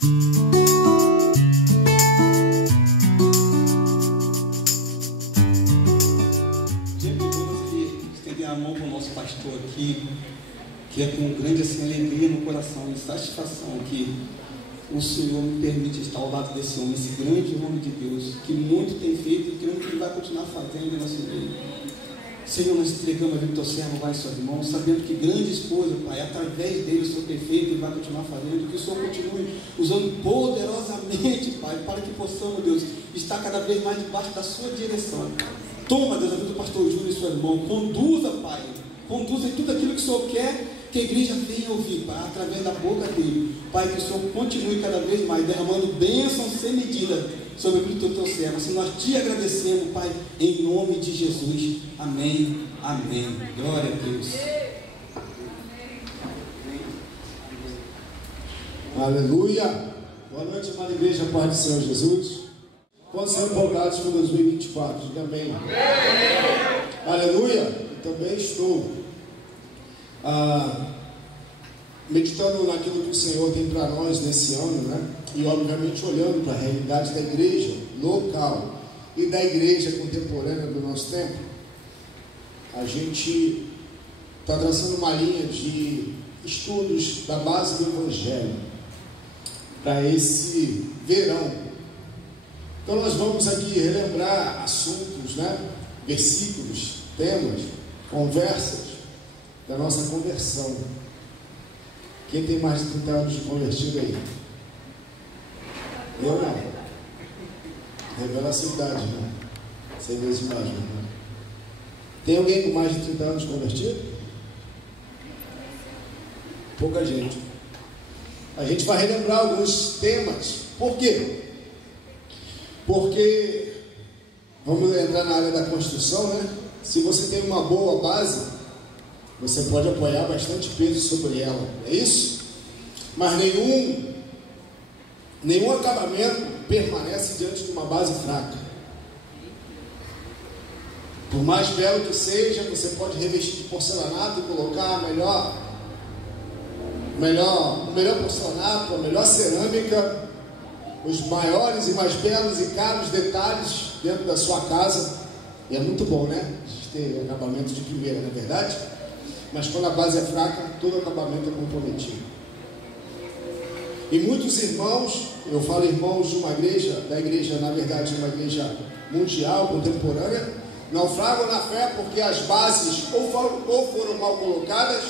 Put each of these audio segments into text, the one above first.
Estender a mão para o nosso pastor aqui, que é com grande alegria no coração e satisfação que o Senhor me permite estar ao lado desse homem, esse grande homem de Deus, que muito tem feito e creio que ele vai continuar fazendo em nosso meio. Senhor, nós entregamos a vida do teu servo lá em suas mãos, sabendo que grandes coisas, Pai, através dele o Senhor tem feito e vai continuar fazendo, que o Senhor continue usando poderosamente, Pai, para que possamos, Deus, estar cada vez mais debaixo da sua direção. Toma, Deus, a vida do pastor Júlio e sua irmã, conduza, Pai, conduza em tudo aquilo que o Senhor quer que a igreja venha ouvir, Pai, através da boca dele. Pai, que o Senhor continue cada vez mais derramando bênçãos sem medida sobre a vida do teu servo. Assim nós te agradecemos, Pai, em nome de Jesus. Amém, amém. Glória a Deus. Aleluia. Boa noite, amada igreja, paz do Senhor Jesus. Quantos são empolgados com 2024? Diga amém. Aleluia. Eu também estou meditando naquilo que o Senhor tem para nós nesse ano, né? E obviamente olhando para a realidade da igreja local e da igreja contemporânea do nosso tempo. A gente está traçando uma linha de estudos da base do Evangelho para esse verão. Então nós vamos aqui relembrar assuntos, né? Versículos, temas, conversas da nossa conversão. Quem tem mais de 30 anos de convertido aí? Eu não. Revela a sua idade, né? 100 vezes mais, né? Tem alguém com mais de 30 anos de convertido? Pouca gente. A gente vai relembrar alguns temas. Por quê? Porque vamos entrar na área da construção, né? Se você tem uma boa base, você pode apoiar bastante peso sobre ela, é isso? Mas nenhum acabamento permanece diante de uma base fraca. Por mais belo que seja, você pode revestir de porcelanato e colocar o melhor porcelanato, a melhor cerâmica, os maiores e mais belos e caros detalhes dentro da sua casa. E é muito bom, né? A gente ter acabamento de primeira, não é verdade? Mas quando a base é fraca, todo acabamento é comprometido. E muitos irmãos, eu falo irmãos de uma igreja, da igreja, na verdade, uma igreja mundial, contemporânea, naufragam na fé porque as bases ou foram mal colocadas,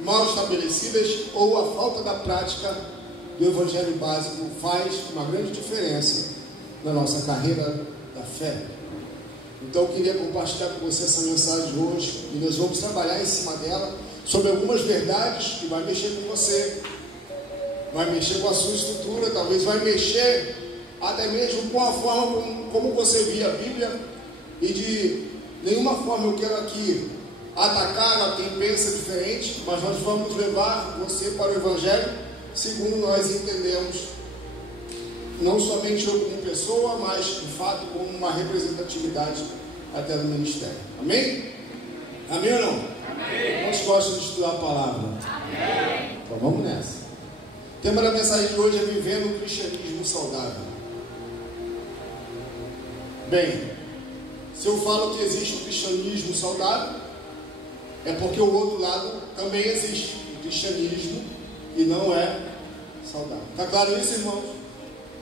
mal estabelecidas, ou a falta da prática do evangelho básico faz uma grande diferença na nossa carreira da fé. Então eu queria compartilhar com você essa mensagem de hoje, e nós vamos trabalhar em cima dela, sobre algumas verdades que vai mexer com você, vai mexer com a sua estrutura, talvez vai mexer até mesmo com a forma como você via a Bíblia. E de nenhuma forma eu quero aqui atacar a quem pensa diferente, mas nós vamos levar você para o Evangelho segundo nós entendemos, não somente eu como pessoa, mas de fato como uma representatividade até do ministério. Amém? Amém ou não? Amém. Nós gostamos de estudar a palavra. Amém. Então vamos nessa. O tema da mensagem de hoje é vivendo um cristianismo saudável. Bem, se eu falo que existe um cristianismo saudável, é porque o outro lado também existe, o cristianismo, e não é saudável. Está claro isso, irmãos?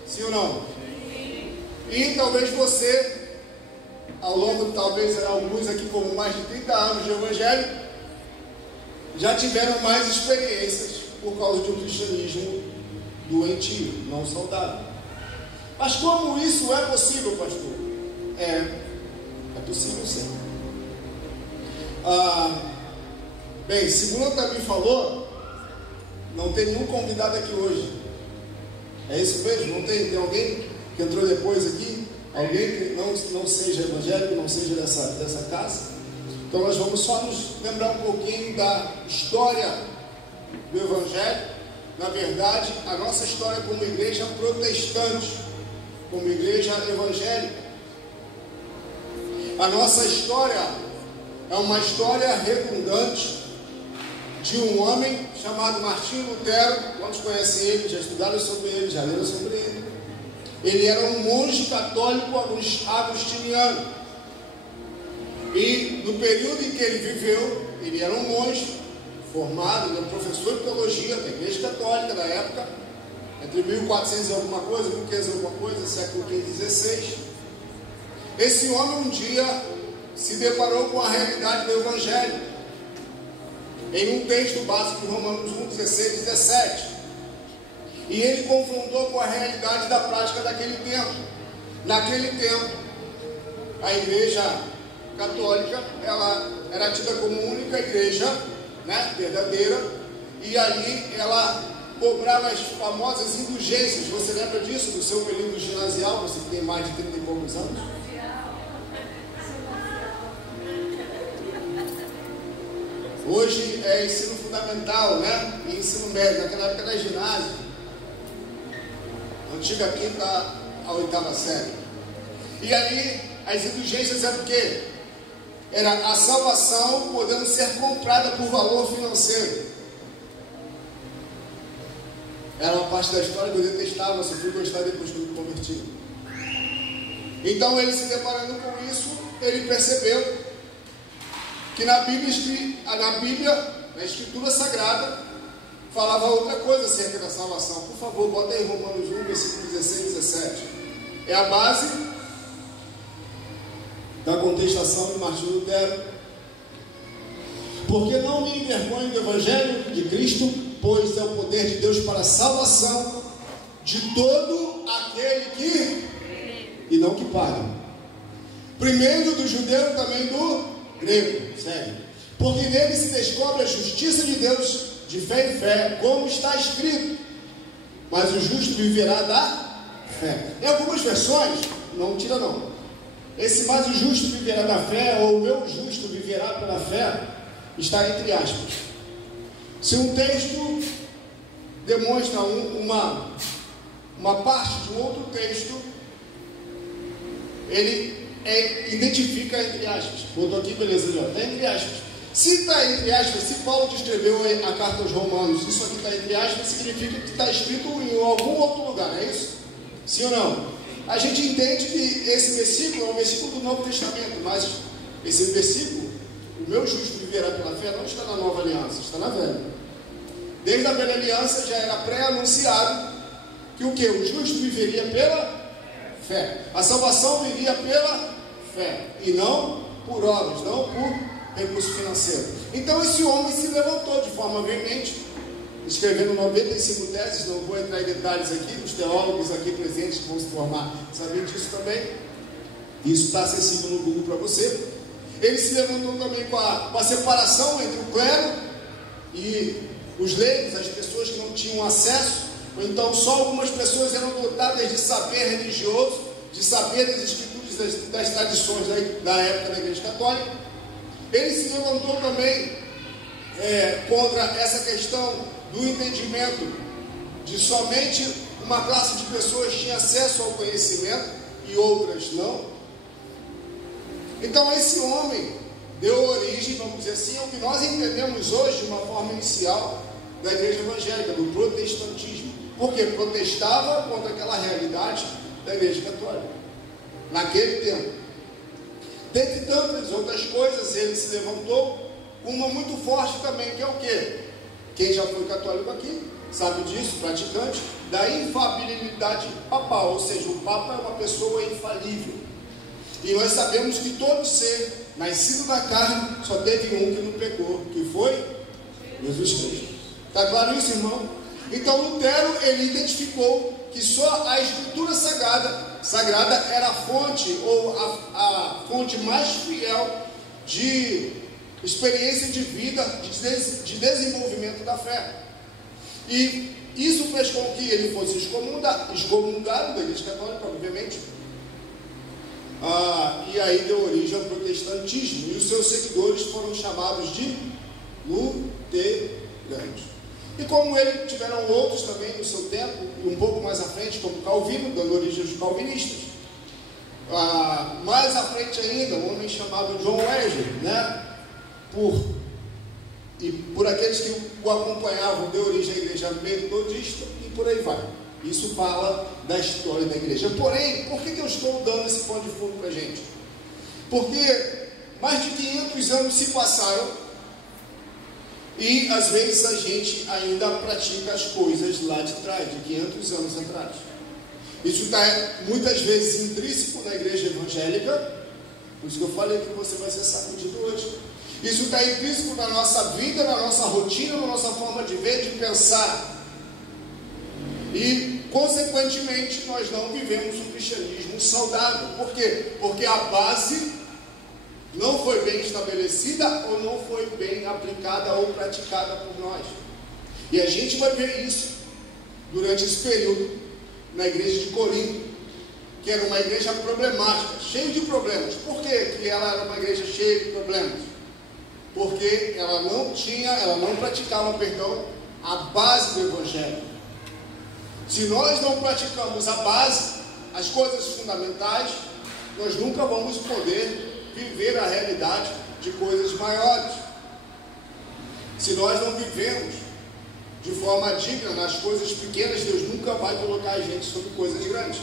Sim ou não? Sim. E talvez você, ao longo, talvez alguns aqui com mais de 30 anos de evangelho, já tiveram mais experiências por causa de um cristianismo doentio, não saudável. Mas como isso é possível, pastor? É possível sim. Bem, segundo o Davi falou, não tem nenhum convidado aqui hoje. É isso mesmo? Não tem? Tem alguém que entrou depois aqui? Alguém que não seja evangélico, não seja dessa casa? Então nós vamos só nos lembrar um pouquinho da história do Evangelho. Na verdade, a nossa história como igreja protestante, como igreja evangélica. A nossa história é uma história redundante de um homem chamado Martinho Lutero. Quantos conhecem ele? Já estudaram sobre ele, já leram sobre ele. Ele era um monge católico agostiniano. E no período em que ele viveu, ele era um monge formado, ele era professor de teologia da Igreja Católica da época, entre 1400 e alguma coisa, 1500 e alguma coisa, século XV e XVI. Esse homem um dia se deparou com a realidade do Evangelho, em um texto básico de Romanos 1, 16 e 17. E ele confrontou com a realidade da prática daquele tempo. Naquele tempo, a Igreja Católica, ela era tida como única igreja, né, verdadeira, e ali ela cobrava as famosas indulgências. Você lembra disso, do seu período ginasial, você que tem mais de 30 e poucos anos? Hoje é ensino fundamental, né, e ensino médio. Naquela época era ginásio, antiga quinta a oitava série. E ali as indulgências eram o quê? Era a salvação podendo ser comprada por valor financeiro. Era uma parte da história que eu detestava, só fui gostar depois que eu me converti. Então ele, se deparando com isso, ele percebeu que na Bíblia, na Escritura Sagrada, falava outra coisa acerca da salvação. Por favor, bota aí Romanos 1, versículo 16 e 17. É a base da contestação de Martinho Lutero. Porque não me envergonho do Evangelho de Cristo, pois é o poder de Deus para a salvação de todo aquele que e não que paga. Primeiro do judeu e também do grego. Segue. Porque nele se descobre a justiça de Deus de fé em fé, como está escrito: mas o justo viverá da fé. Em algumas versões, não tira não, esse mas o justo viverá da fé, ou o meu justo viverá pela fé, está entre aspas. Se um texto demonstra uma parte de um outro texto, ele identifica entre aspas. Botou aqui, beleza, está entre aspas. Se está entre aspas, se Paulo descreveu a carta aos Romanos, isso aqui está entre aspas, significa que está escrito em algum outro lugar, não é isso? Sim ou não? A gente entende que esse versículo é um versículo do Novo Testamento, mas esse versículo, o meu justo viverá pela fé, não está na Nova Aliança, está na Velha. Desde a Velha Aliança já era pré-anunciado que o que? O justo viveria pela fé. A salvação viria pela fé, e não por obras, não por recurso financeiro. Então esse homem se levantou de forma veemente, escrevendo 95 teses. Não vou entrar em detalhes aqui, os teólogos aqui presentes que vão se formar sabem disso também. Isso está acessível no Google para você. Ele se levantou também com a separação entre o clero e os leigos, as pessoas que não tinham acesso, ou então só algumas pessoas eram dotadas de saber religioso, de saber das escrituras, das tradições da época da Igreja Católica. Ele se levantou também contra essa questão do entendimento de somente uma classe de pessoas tinha acesso ao conhecimento e outras não. Então esse homem deu origem, vamos dizer assim, ao que nós entendemos hoje de uma forma inicial da Igreja Evangélica, do protestantismo. Porque protestava contra aquela realidade da Igreja Católica naquele tempo. Dentre tantas outras coisas, ele se levantou com uma muito forte também, que é o quê? Quem já foi católico aqui sabe disso, praticante, da infalibilidade papal, ou seja, o Papa é uma pessoa infalível. E nós sabemos que todo ser nascido da carne só teve um que não pecou, que foi Jesus Cristo. Está claro isso, irmão? Então Lutero, ele identificou que só a Escritura Sagrada era a fonte, ou a fonte mais fiel de experiência de vida, de desenvolvimento da fé. E isso fez com que ele fosse excomungado da Igreja Católica, obviamente. E aí deu origem ao protestantismo, e os seus seguidores foram chamados de luteranos. E como ele, tiveram outros também no seu tempo, e um pouco mais à frente, como Calvino, dando origem aos calvinistas. Mais à frente ainda, um homem chamado John Wesley, né? Por e por aqueles que o acompanhavam, deu origem à igreja metodista e por aí vai. Isso fala da história da igreja. Porém, por que eu estou dando esse pano de fundo para a gente? Porque mais de 500 anos se passaram e às vezes a gente ainda pratica as coisas lá de trás, de 500 anos atrás. Isso está muitas vezes intrínseco na igreja evangélica, por isso que eu falei que você vai ser sacudido hoje. Isso está intrínseco na nossa vida, na nossa rotina, na nossa forma de ver, de pensar. E, consequentemente, nós não vivemos um cristianismo saudável. Por quê? Porque a base não foi bem estabelecida ou não foi bem aplicada ou praticada por nós. E a gente vai ver isso durante esse período na igreja de Corinto, que era uma igreja problemática, cheia de problemas. Por quê que ela era uma igreja cheia de problemas? Porque ela não praticava, a base do evangelho. Se nós não praticamos a base, as coisas fundamentais, nós nunca vamos poder viver a realidade de coisas maiores. Se nós não vivemos de forma digna nas coisas pequenas, Deus nunca vai colocar a gente sobre coisas grandes.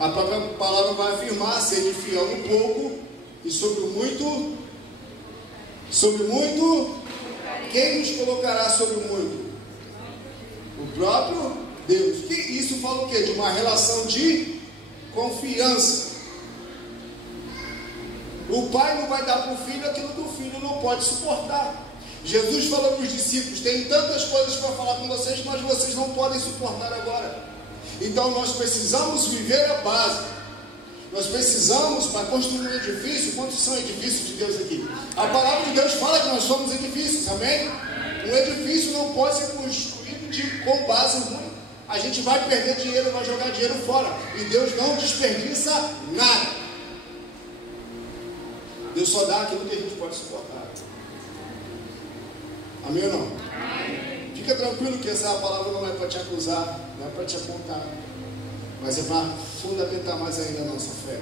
A própria palavra vai afirmar: ser fiel no pouco, e sobre muito, quem nos colocará sobre o muito? O próprio Deus. Que isso fala o quê? De uma relação de confiança. O pai não vai dar para o filho aquilo que o filho não pode suportar. Jesus falou para os discípulos: tem tantas coisas para falar com vocês, mas vocês não podem suportar agora. Então nós precisamos viver a base. Nós precisamos, para construir um edifício. Quantos são edifícios de Deus aqui? A palavra de Deus fala que nós somos edifícios, amém? Um edifício não pode ser construído com base ruim. A gente vai perder dinheiro, vai jogar dinheiro fora. E Deus não desperdiça nada. Deus só dá aquilo que a gente pode suportar. Amém ou não? Amém. Fica tranquilo que essa palavra não é para te acusar, não é para te apontar, mas é para fundamentar mais ainda a nossa fé.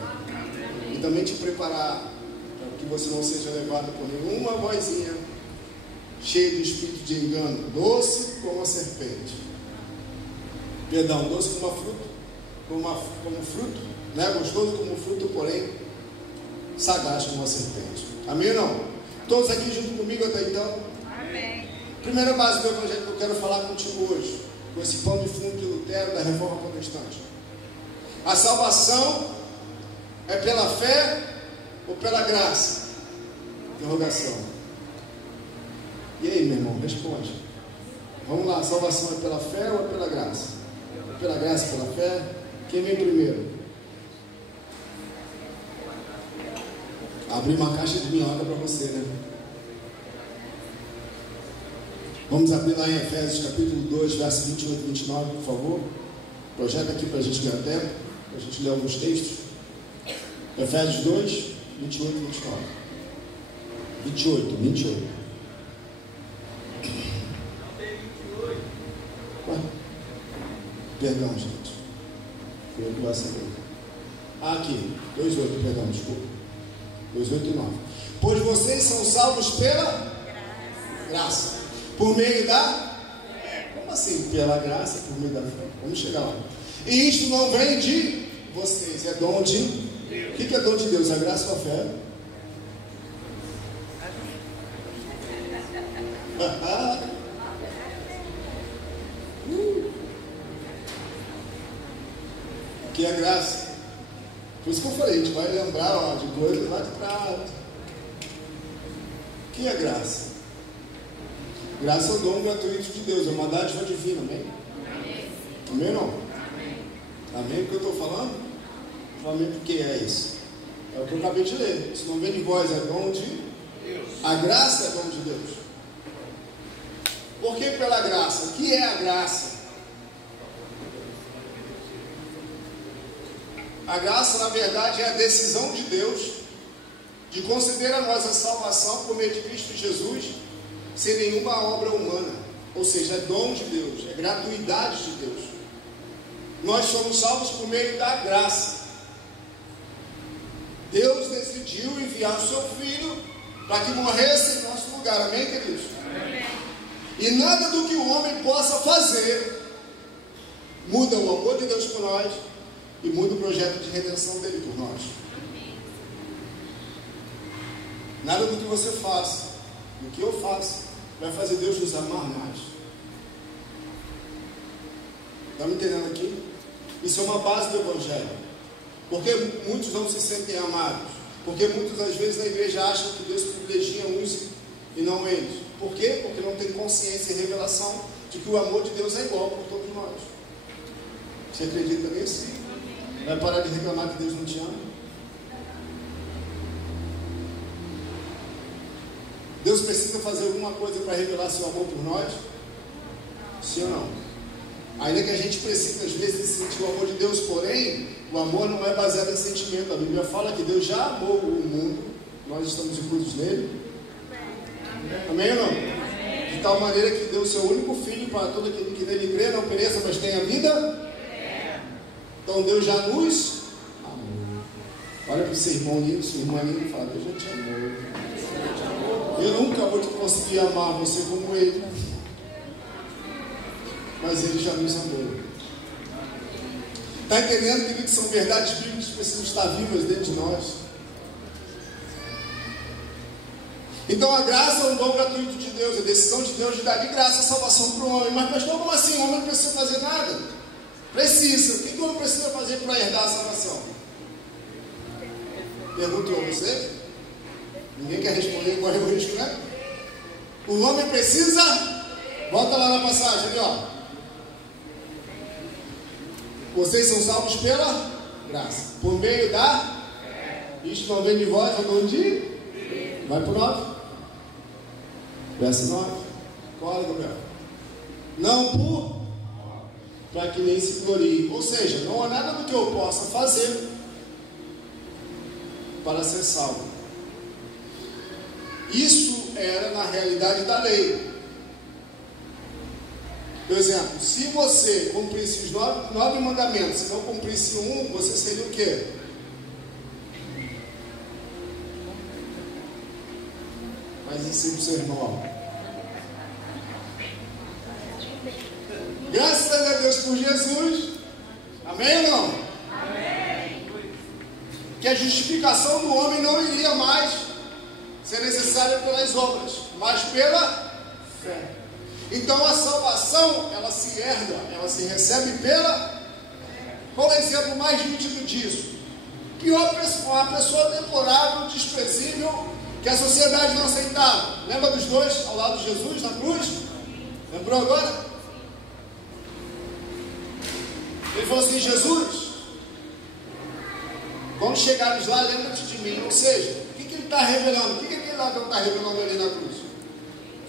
E também te preparar para que você não seja levado por nenhuma vozinha cheia de espírito de engano, doce como a serpente. Perdão, doce como como fruto, né? Gostoso como fruto, porém sagaz como a serpente. Amém ou não? Todos aqui junto comigo até então? Amém. Primeira base do evangelho que eu quero falar contigo hoje, com esse pano de fundo de Lutero, da Reforma Protestante. A salvação é pela fé ou pela graça? Interrogação. E aí, meu irmão, responde. Vamos lá, a salvação é pela fé ou é pela graça? É pela graça, pela fé? Quem vem primeiro? Abri uma caixa de minhoca para você, né? Vamos abrir lá em Efésios capítulo 2, verso 28 e 29, por favor. Projeta aqui para a gente ganhar tempo, para a gente ler alguns textos. Efésios 2, 28 e 29. 28. Ué? Perdão, gente. Eu que vai saber. Aqui, 2,8, perdão, desculpa. 2,8 e 9. Pois vocês são salvos pela graça. Por meio da... Como assim? Pela graça, por meio da fé. Vamos chegar lá. E isto não vem de vocês, é dom de Deus. O que é dom de Deus? A graça ou a fé? O que é graça? Por isso que eu falei, a gente vai lembrar de coisas lá de trás. O que é graça? Graça é o dom gratuito de Deus, é uma dádiva divina, amém? Amém ou não? Amém porque eu estou falando? Amém porque é isso. É o que eu acabei de ler. Isso não vem de vós, é dom de Deus. A graça é dom de Deus. Por que pela graça? O que é a graça? A graça, na verdade, é a decisão de Deus de conceder a nós a salvação por meio de Cristo Jesus, sem nenhuma obra humana. Ou seja, é dom de Deus, é gratuidade de Deus. Nós somos salvos por meio da graça. Deus decidiu enviar o seu Filho para que morresse em nosso lugar. Amém, queridos? Amém. E nada do que o homem possa fazer muda o amor de Deus por nós e muda o projeto de redenção dele por nós. Nada do que você faça, do que eu faço, vai fazer Deus nos amar mais. Está me entendendo aqui? Isso é uma base do Evangelho. Porque muitos não se sentem amados. Porque muitas das vezes na igreja acham que Deus privilegia uns e não eles. Por quê? Porque não tem consciência e revelação de que o amor de Deus é igual por todos nós. Você acredita nisso? Vai parar de reclamar que Deus não te ama? Deus precisa fazer alguma coisa para revelar seu amor por nós? Sim ou não? Ainda que a gente precise às vezes sentir o amor de Deus, porém, o amor não é baseado em sentimento. A Bíblia fala que Deus já amou o mundo, nós estamos incluídos nele. Amém ou não? De tal maneira que deu o seu único filho para todo aquele que nele crê, não pereça, mas tenha vida. Então Deus já nos amou. Olha para o seu irmão lindo, sua irmã linda e fala: Deus já te amou. Eu nunca vou conseguir amar você como Ele, mas Ele já nos amou. Está entendendo, querido, que são verdades bíblicas que precisam estar vivas dentro de nós? Então a graça é um dom gratuito de Deus, a decisão de Deus de dar de graça a salvação para o homem. Mas pastor, como assim? O homem não precisa fazer nada? Precisa. O que o homem precisa fazer para herdar a salvação? Pergunto a você. Ninguém quer responder, corre o risco, né? O homem precisa. Volta lá na passagem ali, ó. Vocês são salvos pela graça, por meio da. Isto não vem de vós, é dom de. Vai para o 9. Verso 9. Cola, Gabriel. Não por. Para que nem se glorie. Ou seja, não há nada do que eu possa fazer para ser salvo. Isso era na realidade da lei. Por exemplo, se você cumprisse os 9 mandamentos e não cumprisse um, você seria o quê? Mas ensina o seu irmão. Graças a Deus por Jesus. Amém ou não? Amém. Que a justificação do homem não iria mais ser necessária pelas obras, mas pela fé. Então a salvação, ela se herda, ela se recebe pela. Qual é o exemplo mais nítido disso? Que uma pessoa deplorável, desprezível, que a sociedade não aceitava. Lembra dos dois ao lado de Jesus na cruz? Lembrou agora? Ele falou assim: Jesus, quando chegares lá, lembra-te de mim. Ou seja, o que ele está revelando? O que aquele ladrão está revelando ali na cruz?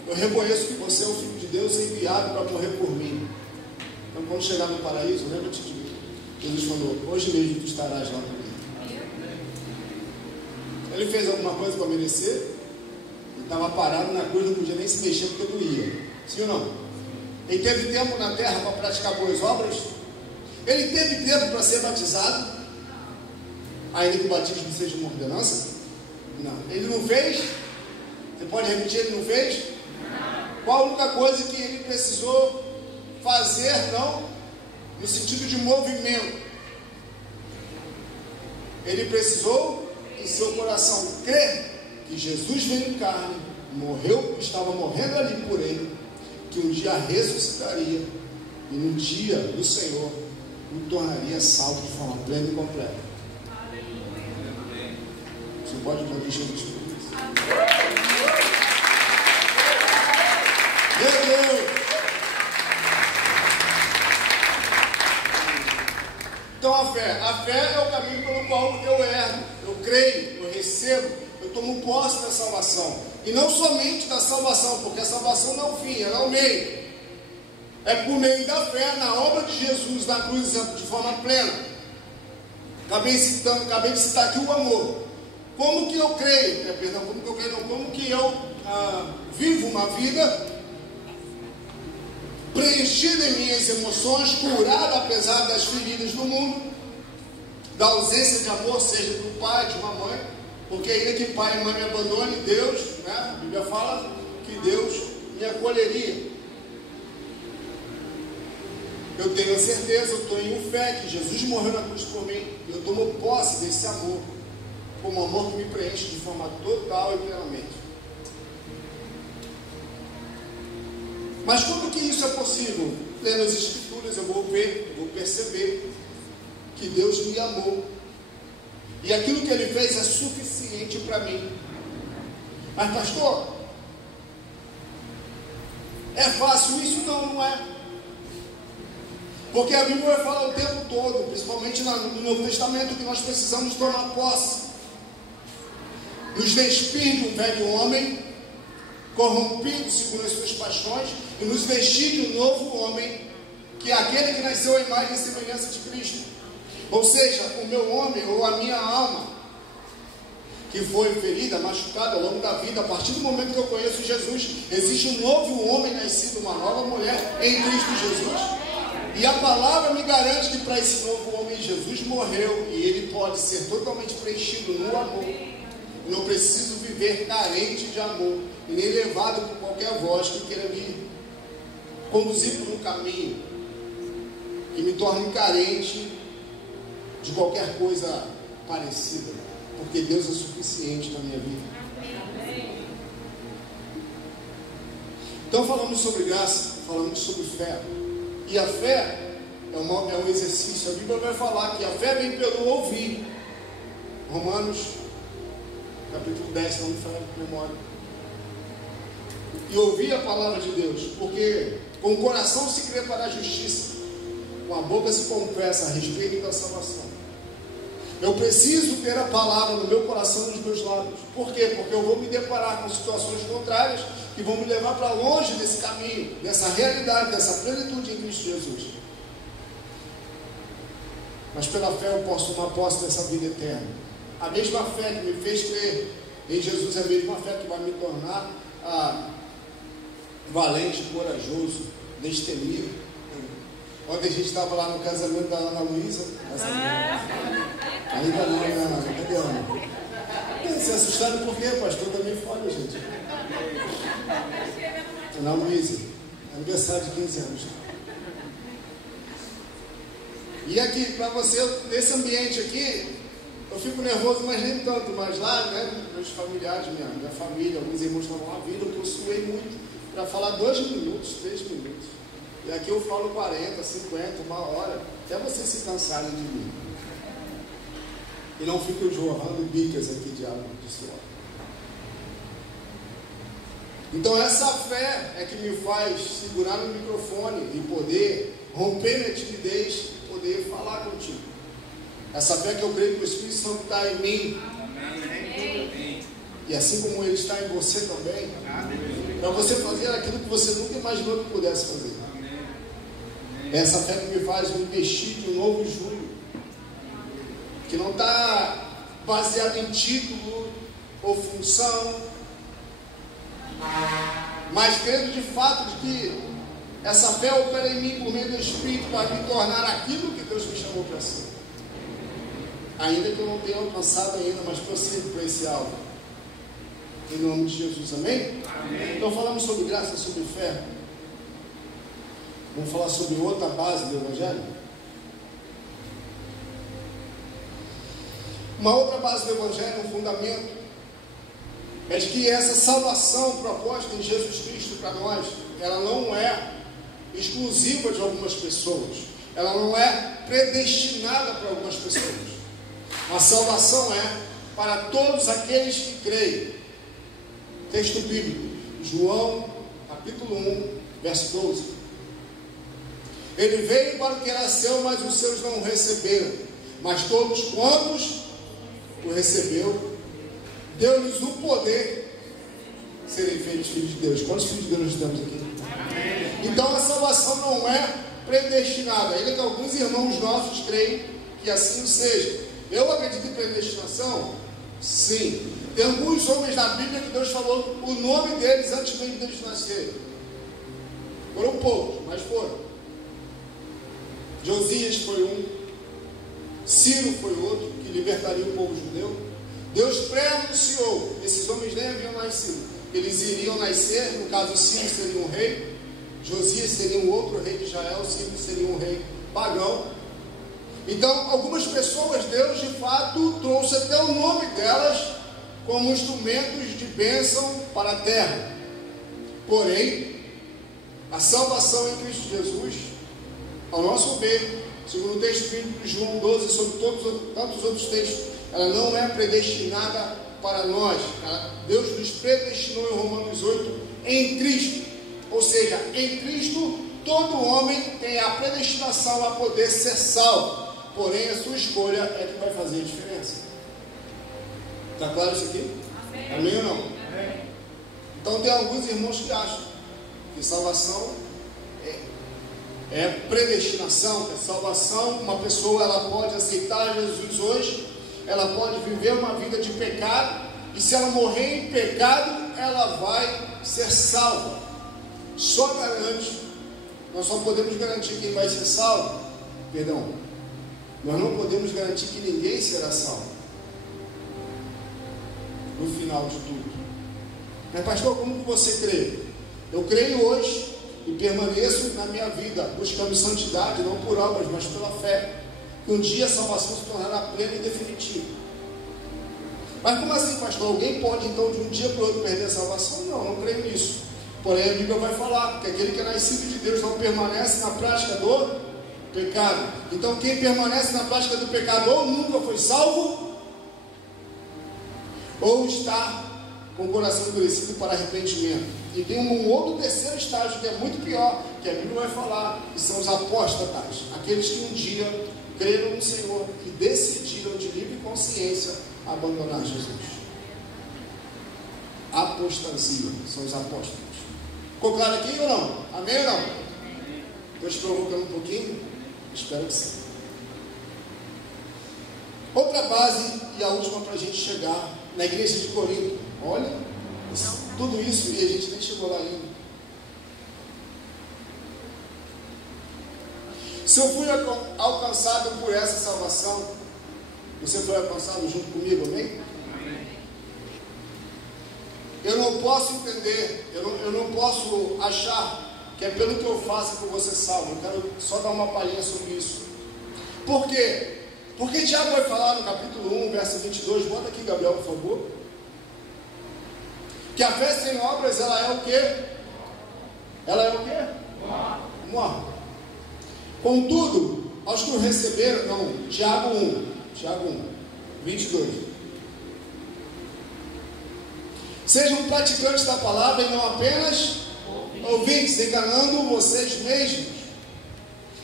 Eu reconheço que você é o Filho de Deus enviado para morrer por mim. Então, quando chegar no paraíso, lembra-te de mim. Jesus falou: hoje mesmo tu estarás lá comigo. Ele fez alguma coisa para merecer? Ele estava parado na cruz, não podia nem se mexer porque doía. Sim ou não? Ele teve tempo na terra para praticar boas obras? Ele teve tempo para ser batizado? Ainda que o batismo seja uma ordenança? Não. Ele não fez? Você pode repetir, ele não fez? Qual a única coisa que ele precisou fazer, não? No sentido de movimento. Ele precisou, em seu coração, crer que Jesus veio em carne, morreu, estava morrendo ali por ele, que um dia ressuscitaria, e no dia do Senhor, o tornaria salvo de forma plena e completa. Você pode aplaudir Jesus por isso? Meu Deus! Então a fé é o caminho pelo qual eu herdo, eu creio, eu recebo, eu tomo posse da salvação. E não somente da salvação, porque a salvação não é o fim, ela é o meio. É por meio da fé na obra de Jesus na cruz de forma plena. Acabei de citar aqui o amor. Como que eu creio? Como que eu vivo uma vida preenchida em minhas emoções, curada apesar das feridas do mundo, da ausência de amor, seja de um pai, de uma mãe, porque ainda que pai e mãe me abandone, Deus, né, a Bíblia fala que Deus me acolheria. Eu tenho a certeza, eu tenho fé que Jesus morreu na cruz por mim. E eu tomo posse desse amor, como um amor que me preenche de forma total e plenamente. Mas como que isso é possível? Lendo as Escrituras eu vou ver, eu vou perceber que Deus me amou. E aquilo que Ele fez é suficiente para mim. Mas pastor, é fácil isso? Não, não é. Porque a Bíblia fala o tempo todo, principalmente no Novo Testamento, que nós precisamos tomar posse. Nos despir de um velho homem, corrompido segundo as suas paixões, e nos vestir de um novo homem, que é aquele que nasceu à imagem e semelhança de Cristo. Ou seja, o meu homem ou a minha alma, que foi ferida, machucada ao longo da vida, a partir do momento que eu conheço Jesus, existe um novo homem nascido, uma nova mulher em Cristo Jesus. E a palavra me garante que para esse novo homem Jesus morreu, e ele pode ser totalmente preenchido no amor. Eu não preciso viver carente de amor, e nem levado por qualquer voz que queira me conduzir por um caminho que me torne carente de qualquer coisa parecida, porque Deus é suficiente na minha vida. Então falamos sobre graça, falamos sobre fé. E a fé é um exercício. A Bíblia vai falar que a fé vem pelo ouvir. Romanos, capítulo 10, se não me falha de memória. E ouvir a palavra de Deus. Porque com o coração se crê para a justiça, com a boca se confessa a respeito da salvação. Eu preciso ter a palavra no meu coração e nos meus lábios. Por quê? Porque eu vou me deparar com situações contrárias que vão me levar para longe desse caminho, dessa realidade, dessa plenitude em Cristo Jesus. Mas pela fé eu posso tomar posse dessa vida eterna. A mesma fé que me fez crer em Jesus é a mesma fé que vai me tornar valente, corajoso, destemido. Ontem a gente estava lá no casamento da Ana Luísa. Ainda não, cadê a Ana? Se assustaram por quê? Pastor também falha, gente. Ana Luísa, aniversário de 15 anos. E aqui, para você, nesse ambiente aqui, eu fico nervoso, mas nem tanto. Mas lá, né, meus familiares, minha família, alguns irmãos estavam lá, viram que eu suei muito para falar 2 minutos, 3 minutos. E aqui eu falo 40, 50, 1 hora, até vocês se cansarem de mim. E não fico jorrando bicas aqui de água de suor. Então essa fé é que me faz segurar no microfone e poder romper minha timidez e poder falar contigo. Essa fé que eu creio que o Espírito Santo está em mim. Amém. E assim como ele está em você também, para você fazer aquilo que você nunca imaginou que pudesse fazer. Essa fé que me faz me vestir de um novo jugo, que não está baseado em título ou função, mas crendo de fato de que essa fé opera em mim por meio do Espírito para me tornar aquilo que Deus me chamou para ser. Ainda que eu não tenha alcançado ainda, mas prossigo para esse alvo. Em nome de Jesus, amém? Amém. Então falamos sobre graça, sobre fé. Vamos falar sobre outra base do Evangelho? Uma outra base do Evangelho, um fundamento, é de que essa salvação proposta em Jesus Cristo para nós, ela não é exclusiva de algumas pessoas, ela não é predestinada para algumas pessoas. A salvação é para todos aqueles que creem. Texto bíblico, João, capítulo 1, verso 12. Ele veio para o que era seu, mas os seus não o receberam. Mas todos quantos o recebeu, deu-lhes o poder de serem feitos filhos de Deus. Quantos filhos de Deus nós temos aqui? Então a salvação não é predestinada. Ainda que alguns irmãos nossos creem que assim seja. Eu acredito em predestinação? Sim. Tem alguns homens na Bíblia que Deus falou o nome deles antes mesmo deles nascerem. Foram poucos, mas foram. Josias foi um, Ciro foi outro, que libertaria o povo judeu. Deus pré-anunciou, esses homens nem haviam nascido, eles iriam nascer, no caso Ciro seria um rei, Josias seria um outro rei de Israel, Ciro seria um rei pagão. Então, algumas pessoas, Deus de fato trouxe até o nome delas como instrumentos de bênção para a terra. Porém, a salvação em Cristo Jesus, ao nosso ver, segundo o texto bíblico de João 12, sobre tantos outros textos, ela não é predestinada para nós. Deus nos predestinou em Romanos 8 em Cristo. Ou seja, em Cristo, todo homem tem a predestinação a poder ser salvo. Porém, a sua escolha é que vai fazer a diferença. Está claro isso aqui? Amém, Amém ou não? Amém. Então, tem alguns irmãos que acham que salvação é predestinação, que a salvação, uma pessoa ela pode aceitar Jesus hoje, ela pode viver uma vida de pecado, e se ela morrer em pecado, ela vai ser salva. Só garante, nós só podemos garantir quem vai ser salvo, nós não podemos garantir que ninguém será salvo no final de tudo. Mas pastor, como que você crê? Eu creio hoje e permaneço na minha vida buscando santidade, não por obras, mas pela fé, que um dia a salvação se tornará plena e definitiva. Mas como assim, pastor? Alguém pode então de um dia para o outro perder a salvação? Não creio nisso. Porém a Bíblia vai falar que aquele que é nascido de Deus não permanece na prática do pecado. Então quem permanece na prática do pecado ou nunca foi salvo, ou está com o coração endurecido para arrependimento. E tem um outro terceiro estágio que é muito pior, que a Bíblia vai falar, que são os apóstatas, aqueles que um dia creram no Senhor e decidiram de livre consciência abandonar Jesus. Apostasia, são os apóstolos. Ficou claro aqui ou não? Amém ou não? Estou te provocando um pouquinho? Espero que sim. Outra base e a última para a gente chegar na igreja de Corinto. Olha, tudo isso e a gente nem chegou lá ainda. Se eu fui alcançado por essa salvação, você foi alcançado junto comigo, amém? Eu não posso entender, eu não posso achar que é pelo que eu faço que eu vou ser salvo. Eu quero só dar uma palhinha sobre isso. Por quê? Porque Tiago vai falar no capítulo 1, verso 22, bota aqui, Gabriel, por favor, que a fé sem obras, ela é o quê? Ela é o quê? Morta. Contudo, aos que o receberam, não, Tiago 1, 22. Sejam praticantes da palavra e não apenas ouvintes, enganando vocês mesmos.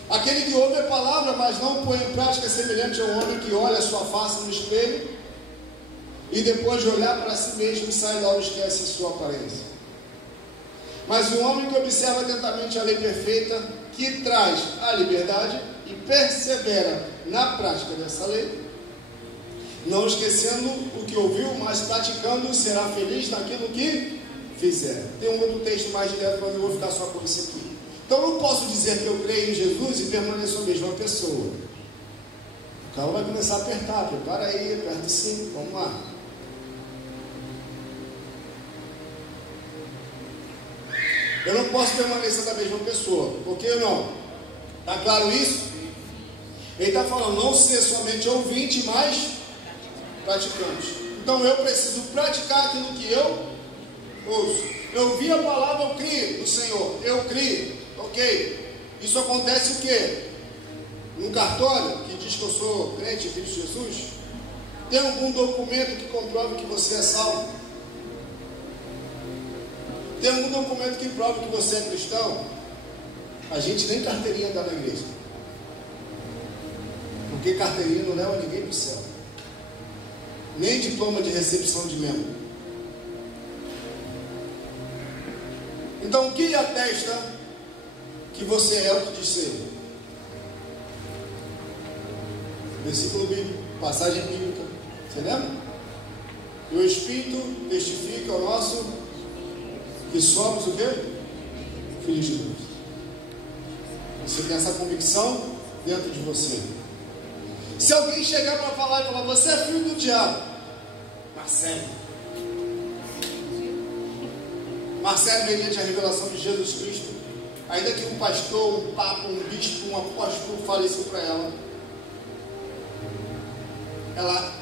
Aquele que ouve a palavra, mas não põe em prática, é semelhante a um homem que olha a sua face no espelho e depois de olhar para si mesmo sai da hora e esquece a sua aparência. Mas o homem que observa atentamente a lei perfeita, que traz a liberdade e persevera na prática dessa lei, não esquecendo o que ouviu, mas praticando, será feliz naquilo que fizer. Tem um outro texto mais direto, mas eu vou ficar só com isso aqui. Então eu não posso dizer que eu creio em Jesus e permaneço a mesma pessoa. O carro vai começar a apertar, prepara aí, aperta sim, vamos lá. Eu não posso permanecer da mesma pessoa, por que não? Está claro isso? Ele está falando, não ser somente ouvinte, mas praticante. Então eu preciso praticar aquilo que eu ouço. Eu vi a palavra, eu crio no Senhor, eu crio, ok. Isso acontece o quê? Num cartório que diz que eu sou crente em Cristo Jesus? Tem algum documento que comprove que você é salvo? Tem algum documento que prove que você é cristão? A gente nem carteirinha dá na igreja, porque carteirinha não leva ninguém para o céu, nem diploma de recepção de membro. Então o que atesta que você é o que diz ser? Versículo bíblico, passagem bíblica, você lembra? E o Espírito testifica ao nosso que somos o quê? Filhos de Deus. Você tem essa convicção dentro de você. Se alguém chegar para falar e falar, você é filho do diabo, Marcelo, mediante a revelação de Jesus Cristo, ainda que um pastor, um papa, um bispo, um apóstolo fale isso para ela,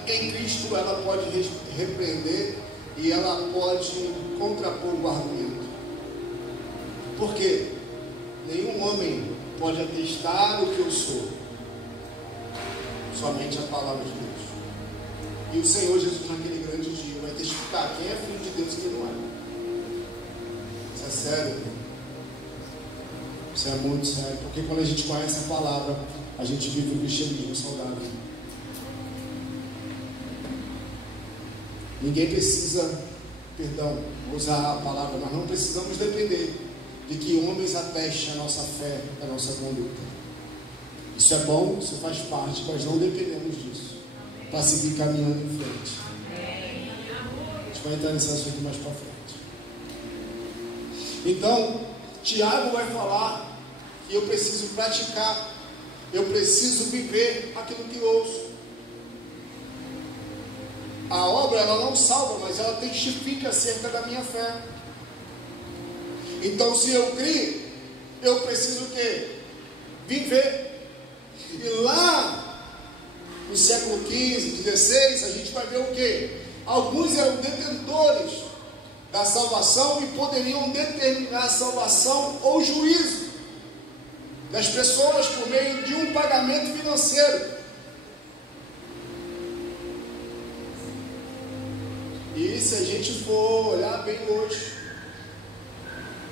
em Cristo, ela pode repreender e ela pode contrapor o argumento. Por quê? Nenhum homem pode atestar o que eu sou, somente a palavra de Deus. E o Senhor Jesus, naquele grande dia, vai testificar quem é filho de Deus e quem não é. Isso é sério, isso é muito sério, porque quando a gente conhece a palavra, a gente vive o cristianismo saudável. Ninguém precisa, vou usar a palavra, mas não precisamos depender de que homens atestem a nossa fé, a nossa conduta. Isso é bom, isso faz parte, mas não dependemos disso para seguir caminhando em frente. A gente vai entrar nesse assunto mais para frente. Então, Tiago vai falar que eu preciso praticar, eu preciso viver aquilo que ouço. A obra, ela não salva, mas ela testifica acerca da minha fé. Então, se eu crio, eu preciso o quê? Viver. E lá no século XV, XVI, a gente vai ver o quê? Alguns eram detentores da salvação e poderiam determinar a salvação ou juízo das pessoas por meio de um pagamento financeiro. E se a gente for olhar bem hoje,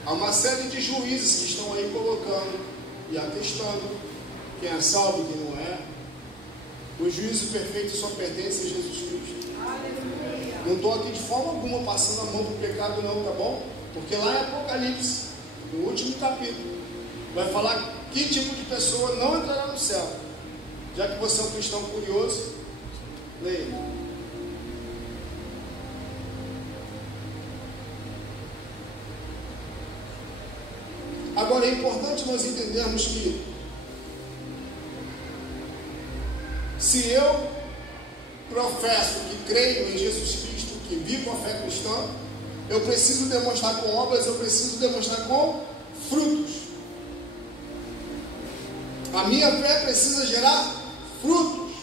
há uma série de juízes que estão aí colocando e atestando quem é salvo e quem não é. O juízo perfeito só pertence a Jesus Cristo. Não estou aqui de forma alguma passando a mão para o pecado não, tá bom? Porque lá em Apocalipse, no último capítulo, vai falar que tipo de pessoa não entrará no céu. Já que você é um cristão curioso, leia. Agora é importante nós entendermos que se eu professo que creio em Jesus Cristo, que vivo a fé cristã, eu preciso demonstrar com obras, eu preciso demonstrar com frutos. A minha fé precisa gerar frutos.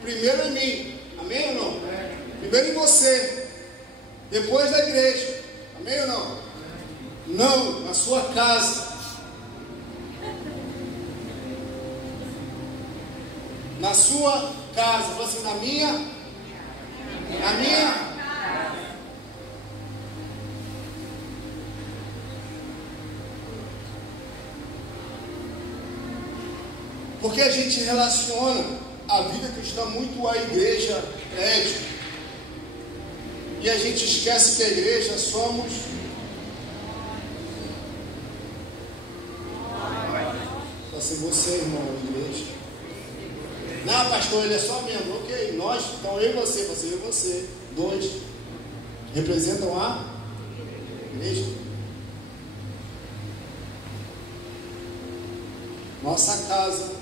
Primeiro em mim, amém ou não? Primeiro em você, depois da igreja, amém ou não? Não, na sua casa. Na sua casa. Você na minha? Na minha? Porque a gente relaciona a vida cristã muito à igreja, prédio. E a gente esquece que a igreja somos... Só você, irmão, igreja. Não, pastor, ele é só membro. Ok, nós, então eu e você e você. Dois representam a igreja. Nossa casa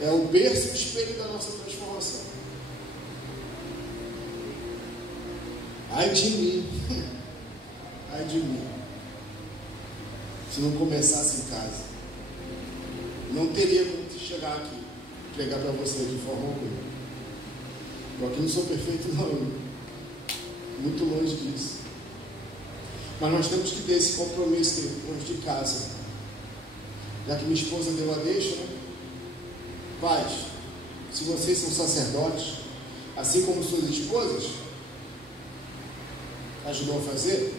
é o berço e o espelho da nossa transformação. Ai de mim. Ai de mim. Se não começasse em casa, não teria como chegar aqui e pregar para você de forma alguma. Eu aqui não sou perfeito não, muito longe disso. Mas nós temos que ter esse compromisso dentro de casa. Já que minha esposa deu a deixa, né? Pais, se vocês são sacerdotes, assim como suas esposas, ajudou a fazer,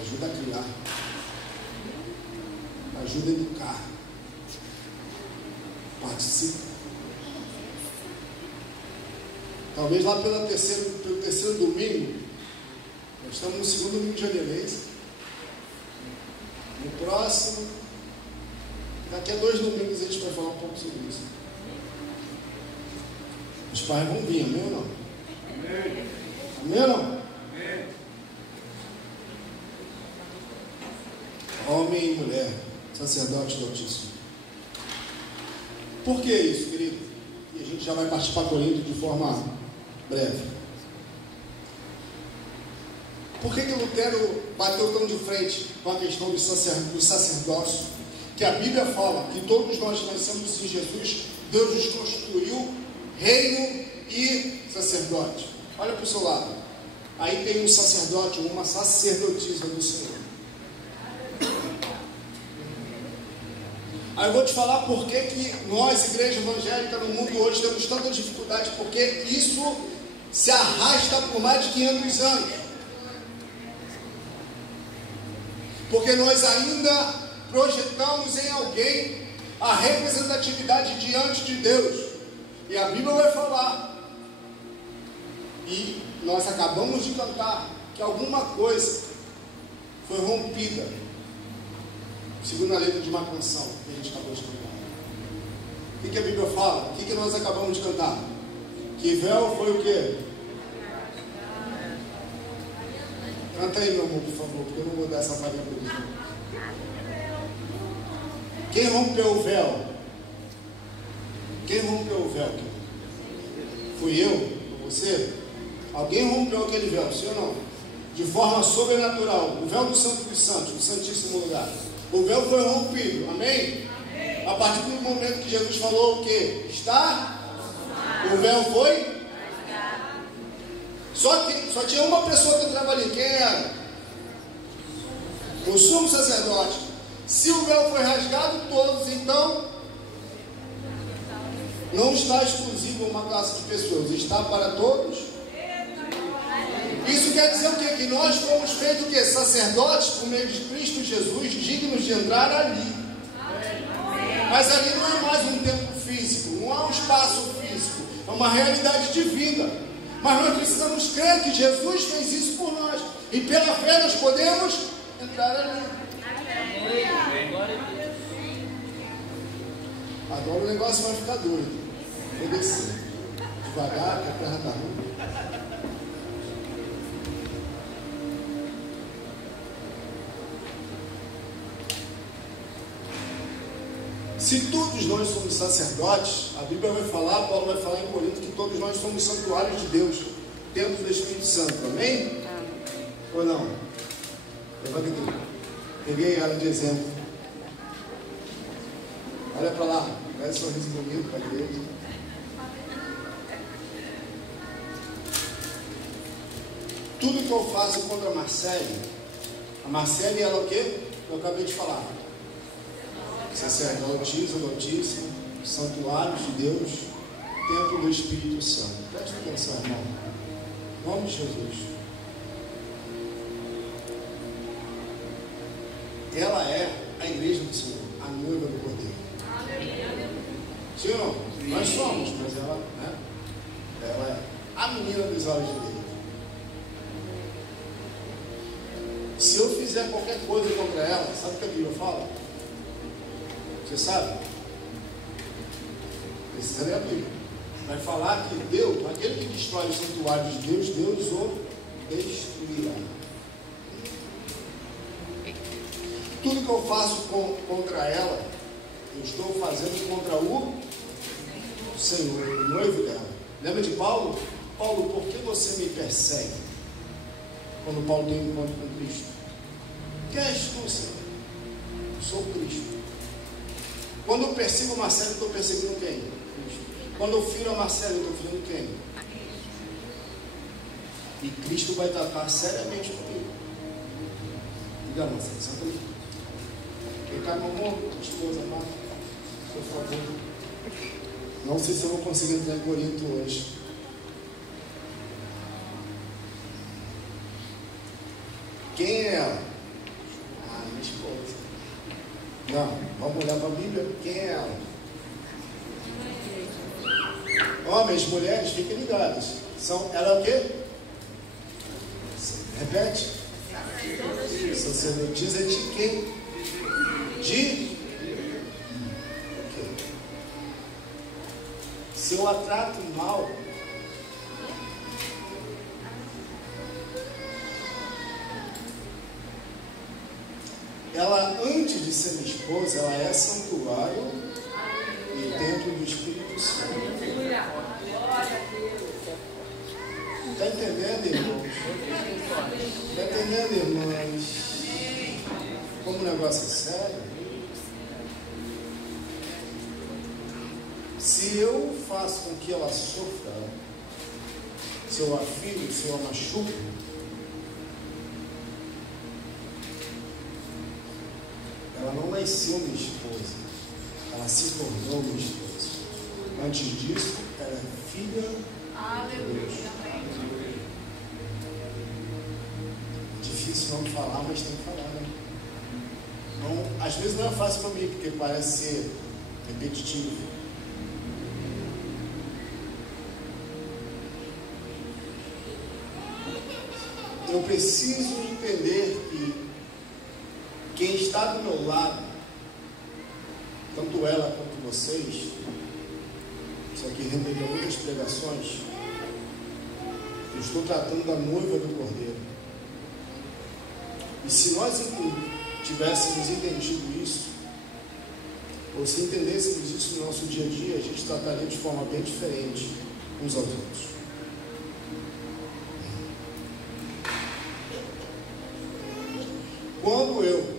ajuda a criar, ajuda a educar, participa. Talvez lá pelo terceiro domingo, nós estamos no segundo domingo de janeiro, no próximo, daqui a 2 domingos a gente vai falar um pouco sobre isso. Os pais vão vir, amém ou não? Amém. Amém ou não? Amém. Homem e mulher, sacerdote do Altíssimo. Por que isso, querido? E a gente já vai partir para Corinto de forma breve. Por que Lutero bateu tão de frente com a questão do sacerdócio? Que a Bíblia fala que todos nós nascemos em Jesus, Deus nos constituiu reino e sacerdote. Olha para o seu lado. Aí tem um sacerdote, uma sacerdotisa do Senhor. Aí eu vou te falar por que nós, igreja evangélica no mundo hoje, temos tanta dificuldade, porque isso se arrasta por mais de 500 anos. Porque nós ainda projetamos em alguém a representatividade diante de Deus. E a Bíblia vai falar. E nós acabamos de cantar que alguma coisa foi rompida, segundo a letra de uma canção que a gente acabou de cantar. O que a Bíblia fala? O que nós acabamos de cantar? Que véu foi o quê? Canta aí, meu amor, por favor, porque eu não vou dar essa palhinha para eles. Quem rompeu o véu? Quem rompeu o véu? Fui eu? Você? Alguém rompeu aquele véu, sim ou não? De forma sobrenatural. O véu do Santo dos Santos, o Santíssimo Lugar. O véu foi rompido, amém? Amém. A partir do momento que Jesus falou o quê? Está? O véu foi? Só tinha uma pessoa que entrava ali. Quem era? O sumo sacerdote. Se o véu foi rasgado, todos, então, não está exclusivo a uma classe de pessoas, está para todos. Isso quer dizer o quê? Que nós fomos feitos o quê? Sacerdotes por meio de Cristo Jesus, dignos de entrar ali. Mas ali não é mais um templo físico, não é um espaço físico, é uma realidade divina. Mas nós precisamos crer que Jesus fez isso por nós, e pela fé nós podemos entrar ali. Agora o negócio vai ficar doido. Vou descer devagar, que a terra está ruim. Se todos nós somos sacerdotes, a Bíblia vai falar, Paulo vai falar em Corinto, que todos nós somos santuários de Deus, templos do Espírito Santo, amém? Ou não? Levanta aqui. Peguei ela de exemplo. Olha para lá, dá esse sorriso bonito para a igreja. Tudo que eu faço contra a Marcele, ela o quê? Eu acabei de falar. Sacerdotisa, notíssima, santuários de Deus, templo do Espírito Santo. Preste atenção, irmão. Em nome de Jesus. Ela é a igreja do Senhor, a noiva do Cordeiro. Sim ou não? Nós somos, mas ela, né? Ela é a menina dos olhos de Deus. Se eu fizer qualquer coisa contra ela, sabe o que a Bíblia fala? Você sabe? Precisa ler a Bíblia. Vai falar que Deus, aquele que destrói os santuários de Deus, Deus o destruirá. Tudo que eu faço contra ela, eu estou fazendo contra o Senhor, o noivo dela. Lembra de Paulo? Paulo, por que você me persegue? Quando Paulo tem um encontro com Cristo. Quem és tu, Senhor? Eu sou Cristo. Quando eu persigo Marcelo, eu estou perseguindo quem? Cristo. Quando eu firo a Marcelo, eu estou ferindo quem? E Cristo vai tratar seriamente comigo. Diga, Marcelo, senta ali. Ficar no amor, esposa amada, por favor. Não sei se eu vou conseguir entrar em Corinto hoje. Quem é ela? Ah, minha esposa. Não, vamos olhar para a Bíblia. Quem é ela? Homens, mulheres, fiquem ligados. Ela é o quê? Repete. Sacerdotisa de quem? De se eu a trato mal, ela antes de ser minha esposa, ela é santuário e templo do Espírito Santo. Está entendendo, irmãos? Está entendendo, irmãs? Como o negócio é sério? Se eu faço com que ela sofra, se eu a filho, se eu a machuco, ela não nasceu minha esposa, ela se tornou minha esposa. Antes disso, ela é filha de Deus. Difícil não falar, mas tem que falar, né? Não, às vezes não é fácil para mim, porque parece ser repetitivo. Eu preciso entender que quem está do meu lado, tanto ela quanto vocês, isso aqui renderia muitas pregações, eu estou tratando da noiva do Cordeiro. E se nós tivéssemos entendido isso, ou se entendêssemos isso no nosso dia a dia, a gente trataria de forma bem diferente uns aos outros. Quando eu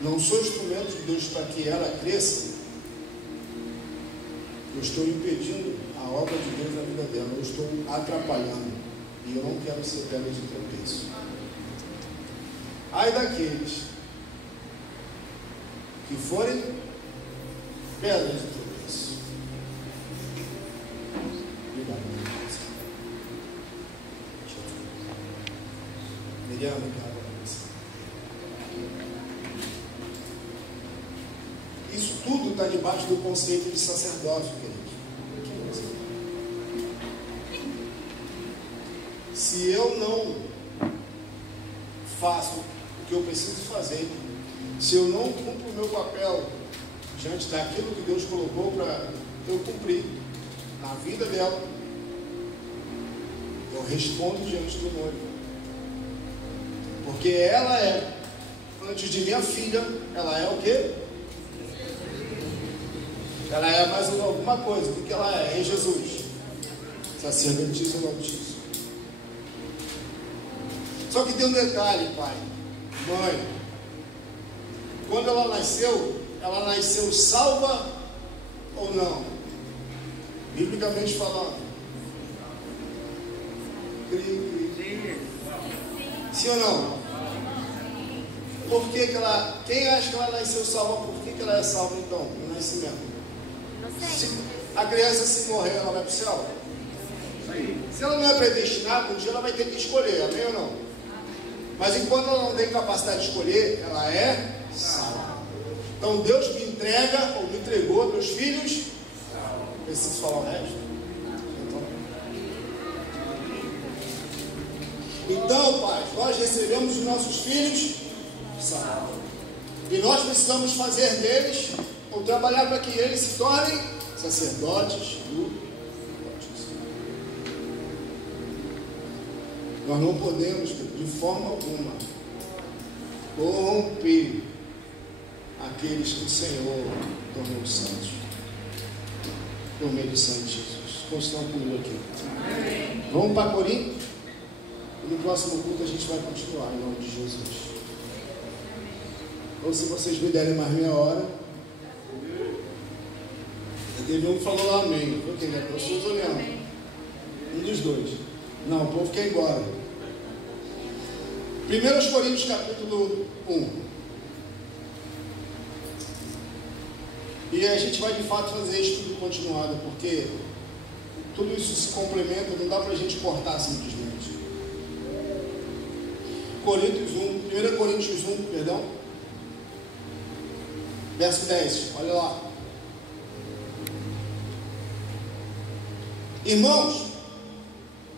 não sou instrumento de Deus para que ela cresça, eu estou impedindo a obra de Deus na vida dela, eu estou atrapalhando, e eu não quero ser pedra de tropeço. Ai daqueles que forem pedras de tropeço. Obrigado, meu Deus. Miriam, obrigado. Isso tudo está debaixo do conceito de sacerdócio, querido. Se eu não faço o que eu preciso fazer, se eu não cumpro o meu papel diante daquilo que Deus colocou para eu cumprir na vida dela, eu respondo diante do noivo. Porque ela é, antes de minha filha, ela é o quê? Ela é mais alguma coisa. O que ela é? Em Jesus. Sacerdotisa ou bautista. Só que tem um detalhe, pai, mãe. Quando ela nasceu salva ou não? Biblicamente falando. Sim ou não? Por que ela... Quem acha que ela nasceu salva? Por que ela é salva então, no nascimento? Se a criança se morrer, ela vai para o céu? Se ela não é predestinada, um dia ela vai ter que escolher, amém ou não? Mas enquanto ela não tem capacidade de escolher, ela é salva. Então Deus me entrega, ou me entregou meus filhos. Preciso falar o resto? Então, pai, nós recebemos os nossos filhos salvos. E nós precisamos fazer deles, ou trabalhar para que eles se tornem sacerdotes do batismo. Nós não podemos, de forma alguma, corromper aqueles que o Senhor tornou santos, por meio do Santo Jesus. Continuam comigo aqui. Vamos para Corinto? E no próximo culto a gente vai continuar, em nome de Jesus. Ou se vocês me derem mais meia hora. Teve um que falou lá amém. Eu tenho pessoas olhando. Um dos dois. Não, o povo quer ir embora. 1 Coríntios capítulo 1. E a gente vai de fato fazer estudo continuado, porque tudo isso se complementa, não dá para a gente cortar simplesmente. 1 Coríntios 1, perdão. Verso 10, olha lá. Irmãos,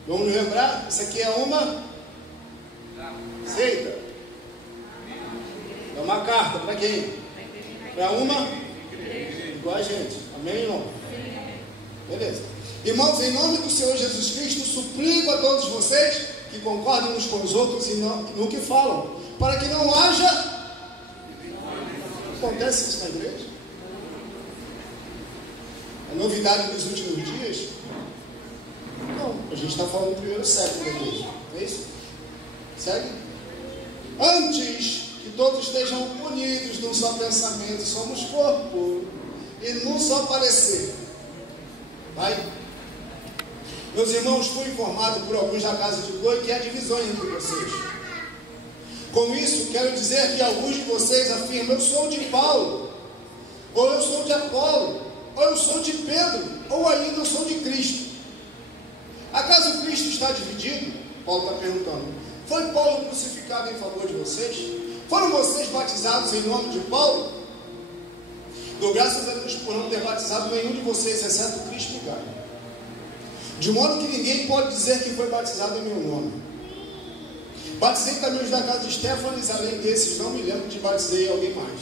vamos lembrar, isso aqui é uma seita. É uma carta para quem? Para uma igual a gente. Amém, irmão? Beleza. Irmãos, em nome do Senhor Jesus Cristo, suplico a todos vocês que concordem uns com os outros e no que falam, para que não haja... Acontece isso na igreja? A novidade dos últimos dias? Não. A gente está falando do primeiro século da igreja, não é isso? Segue? Antes que todos estejam unidos num só pensamento, somos corpo, e num só parecer. Vai? Meus irmãos, fui informado por alguns da casa de Chloe que há divisões entre vocês. Com isso, quero dizer que alguns de vocês afirmam: eu sou de Paulo, ou eu sou de Apolo, ou eu sou de Pedro, ou ainda eu sou de Cristo. Acaso Cristo está dividido? Paulo está perguntando. Foi Paulo crucificado em favor de vocês? Foram vocês batizados em nome de Paulo? Dou graças a Deus por não ter batizado nenhum de vocês, exceto Cristo e Gaio. De modo que ninguém pode dizer que foi batizado em meu nome. Batizei também os da casa de Stefanes, além desses, não me lembro de batizei alguém mais.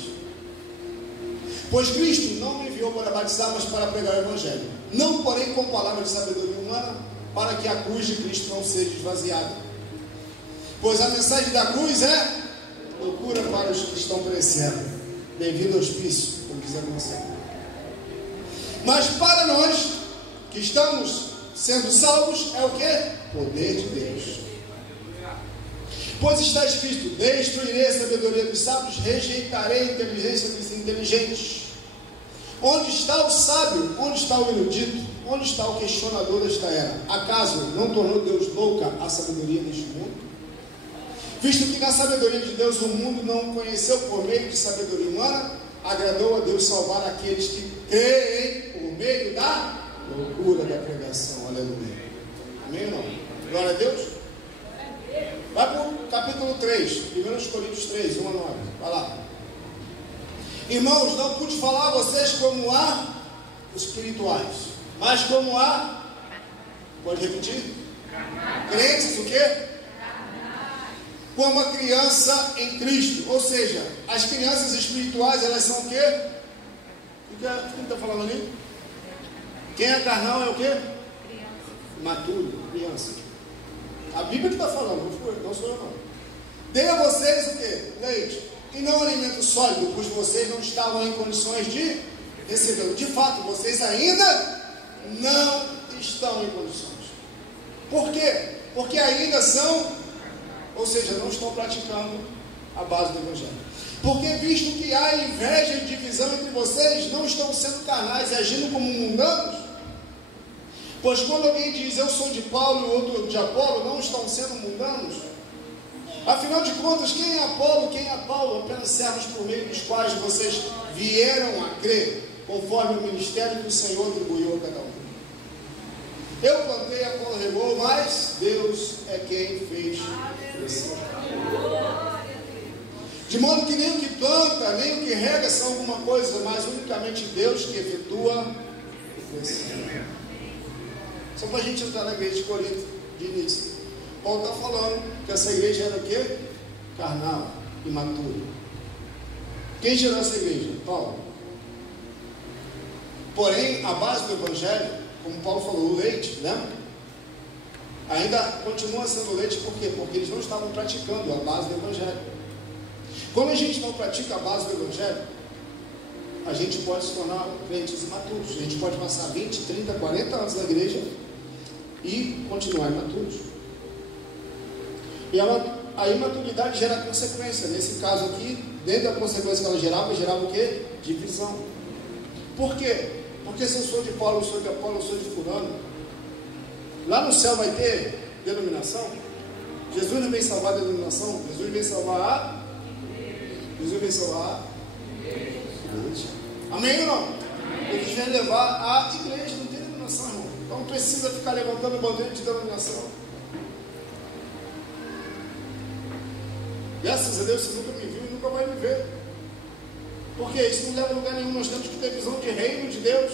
Pois Cristo não me enviou para batizar, mas para pregar o Evangelho. Não, porém, com palavras de sabedoria humana, para que a cruz de Cristo não seja esvaziada. Pois a mensagem da cruz é loucura para os que estão perecendo. Bem-vindo ao hospício, como quiser começar. Mas para nós, que estamos sendo salvos, é o que? Poder de Deus. Pois está escrito: destruirei a sabedoria dos sábios, rejeitarei a inteligência dos inteligentes. Onde está o sábio? Onde está o erudito? Onde está o questionador desta era? Acaso não tornou Deus louca a sabedoria deste mundo? Visto que na sabedoria de Deus o mundo não conheceu por meio de sabedoria humana, agradou a Deus salvar aqueles que creem por meio da loucura da pregação. Aleluia. Amém ou não? Glória a Deus. Vai para o capítulo 3, 1 Coríntios 3, 1 a 9. Vai lá. Irmãos, não pude falar a vocês como a espirituais, mas como a, pode repetir? Crentes, o quê? Como a criança em Cristo. Ou seja, as crianças espirituais, elas são o quê? Quem está falando ali? Quem é carnal é o quê? Criança. Maturo, criança. A Bíblia que está falando, não sou eu não. Dei a vocês o quê? Leite. E não alimento sólido, pois vocês não estavam em condições de recebê-lo. De fato, vocês ainda não estão em condições. Por quê? Porque ainda são, ou seja, não estão praticando a base do Evangelho. Porque visto que há inveja e divisão entre vocês, não estão sendo carnais e agindo como mundanos? Pois quando alguém diz eu sou de Paulo e outro de Apolo, não estão sendo mundanos? Afinal de contas, quem é Apolo, quem é Paulo? Apenas servos por meio dos quais vocês vieram a crer, conforme o ministério que o Senhor atribuiu a cada um. Eu plantei, Apolo regou, mas Deus é quem fez crescer. De modo que nem o que planta, nem o que rega são alguma coisa, mas unicamente Deus que efetua o crescimento. Só para a gente entrar na igreja de Corinto, de início. Paulo está falando que essa igreja era o quê? Carnal, imaturo. Quem gerou essa igreja? Paulo. Porém, a base do Evangelho, como Paulo falou, o leite, né? Ainda continua sendo leite, por quê? Porque eles não estavam praticando a base do Evangelho. Quando a gente não pratica a base do Evangelho, a gente pode se tornar crentes imaturos. A gente pode passar 20, 30, 40 anos na igreja e continuar imaturos. E a imaturidade gera consequência. Nesse caso aqui, dentro da consequência que ela gerava o quê? Divisão. Por quê? Porque se eu sou de Paulo, eu sou de Apolo, eu sou de fulano, lá no céu vai ter denominação? Jesus não vem salvar a denominação, Jesus vem salvar a igreja. Amém ou não? Eles vêm levar a igreja, não tem denominação, irmão. Então não precisa ficar levantando bandeira de denominação. Graças a Deus você nunca me viu e nunca vai me ver. Porque isso não leva a lugar nenhum. Nós temos que ter visão de reino de Deus.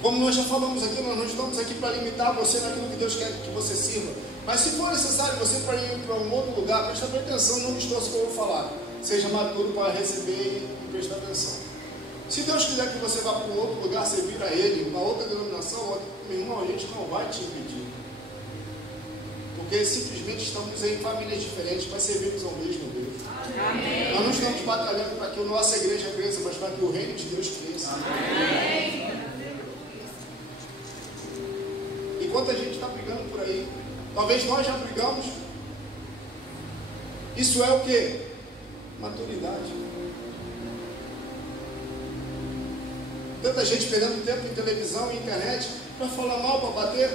Como nós já falamos aqui, nós não estamos aqui para limitar você naquilo que Deus quer que você sirva. Mas se for necessário você para ir para um outro lugar, presta bem atenção, não distorça o que eu vou falar. Seja maduro para receber e prestar atenção. Se Deus quiser que você vá para um outro lugar, servir a Ele, uma outra denominação, meu irmão, a gente não vai te impedir. Porque simplesmente estamos em famílias diferentes para servirmos ao mesmo Deus. Amém. Nós não estamos batalhando para que a nossa igreja cresça, mas para que o reino de Deus cresça. Amém. Enquanto a gente está brigando por aí, talvez nós já brigamos. Isso é o que? Maturidade. Tanta gente perdendo tempo em televisão e internet para falar mal, para bater,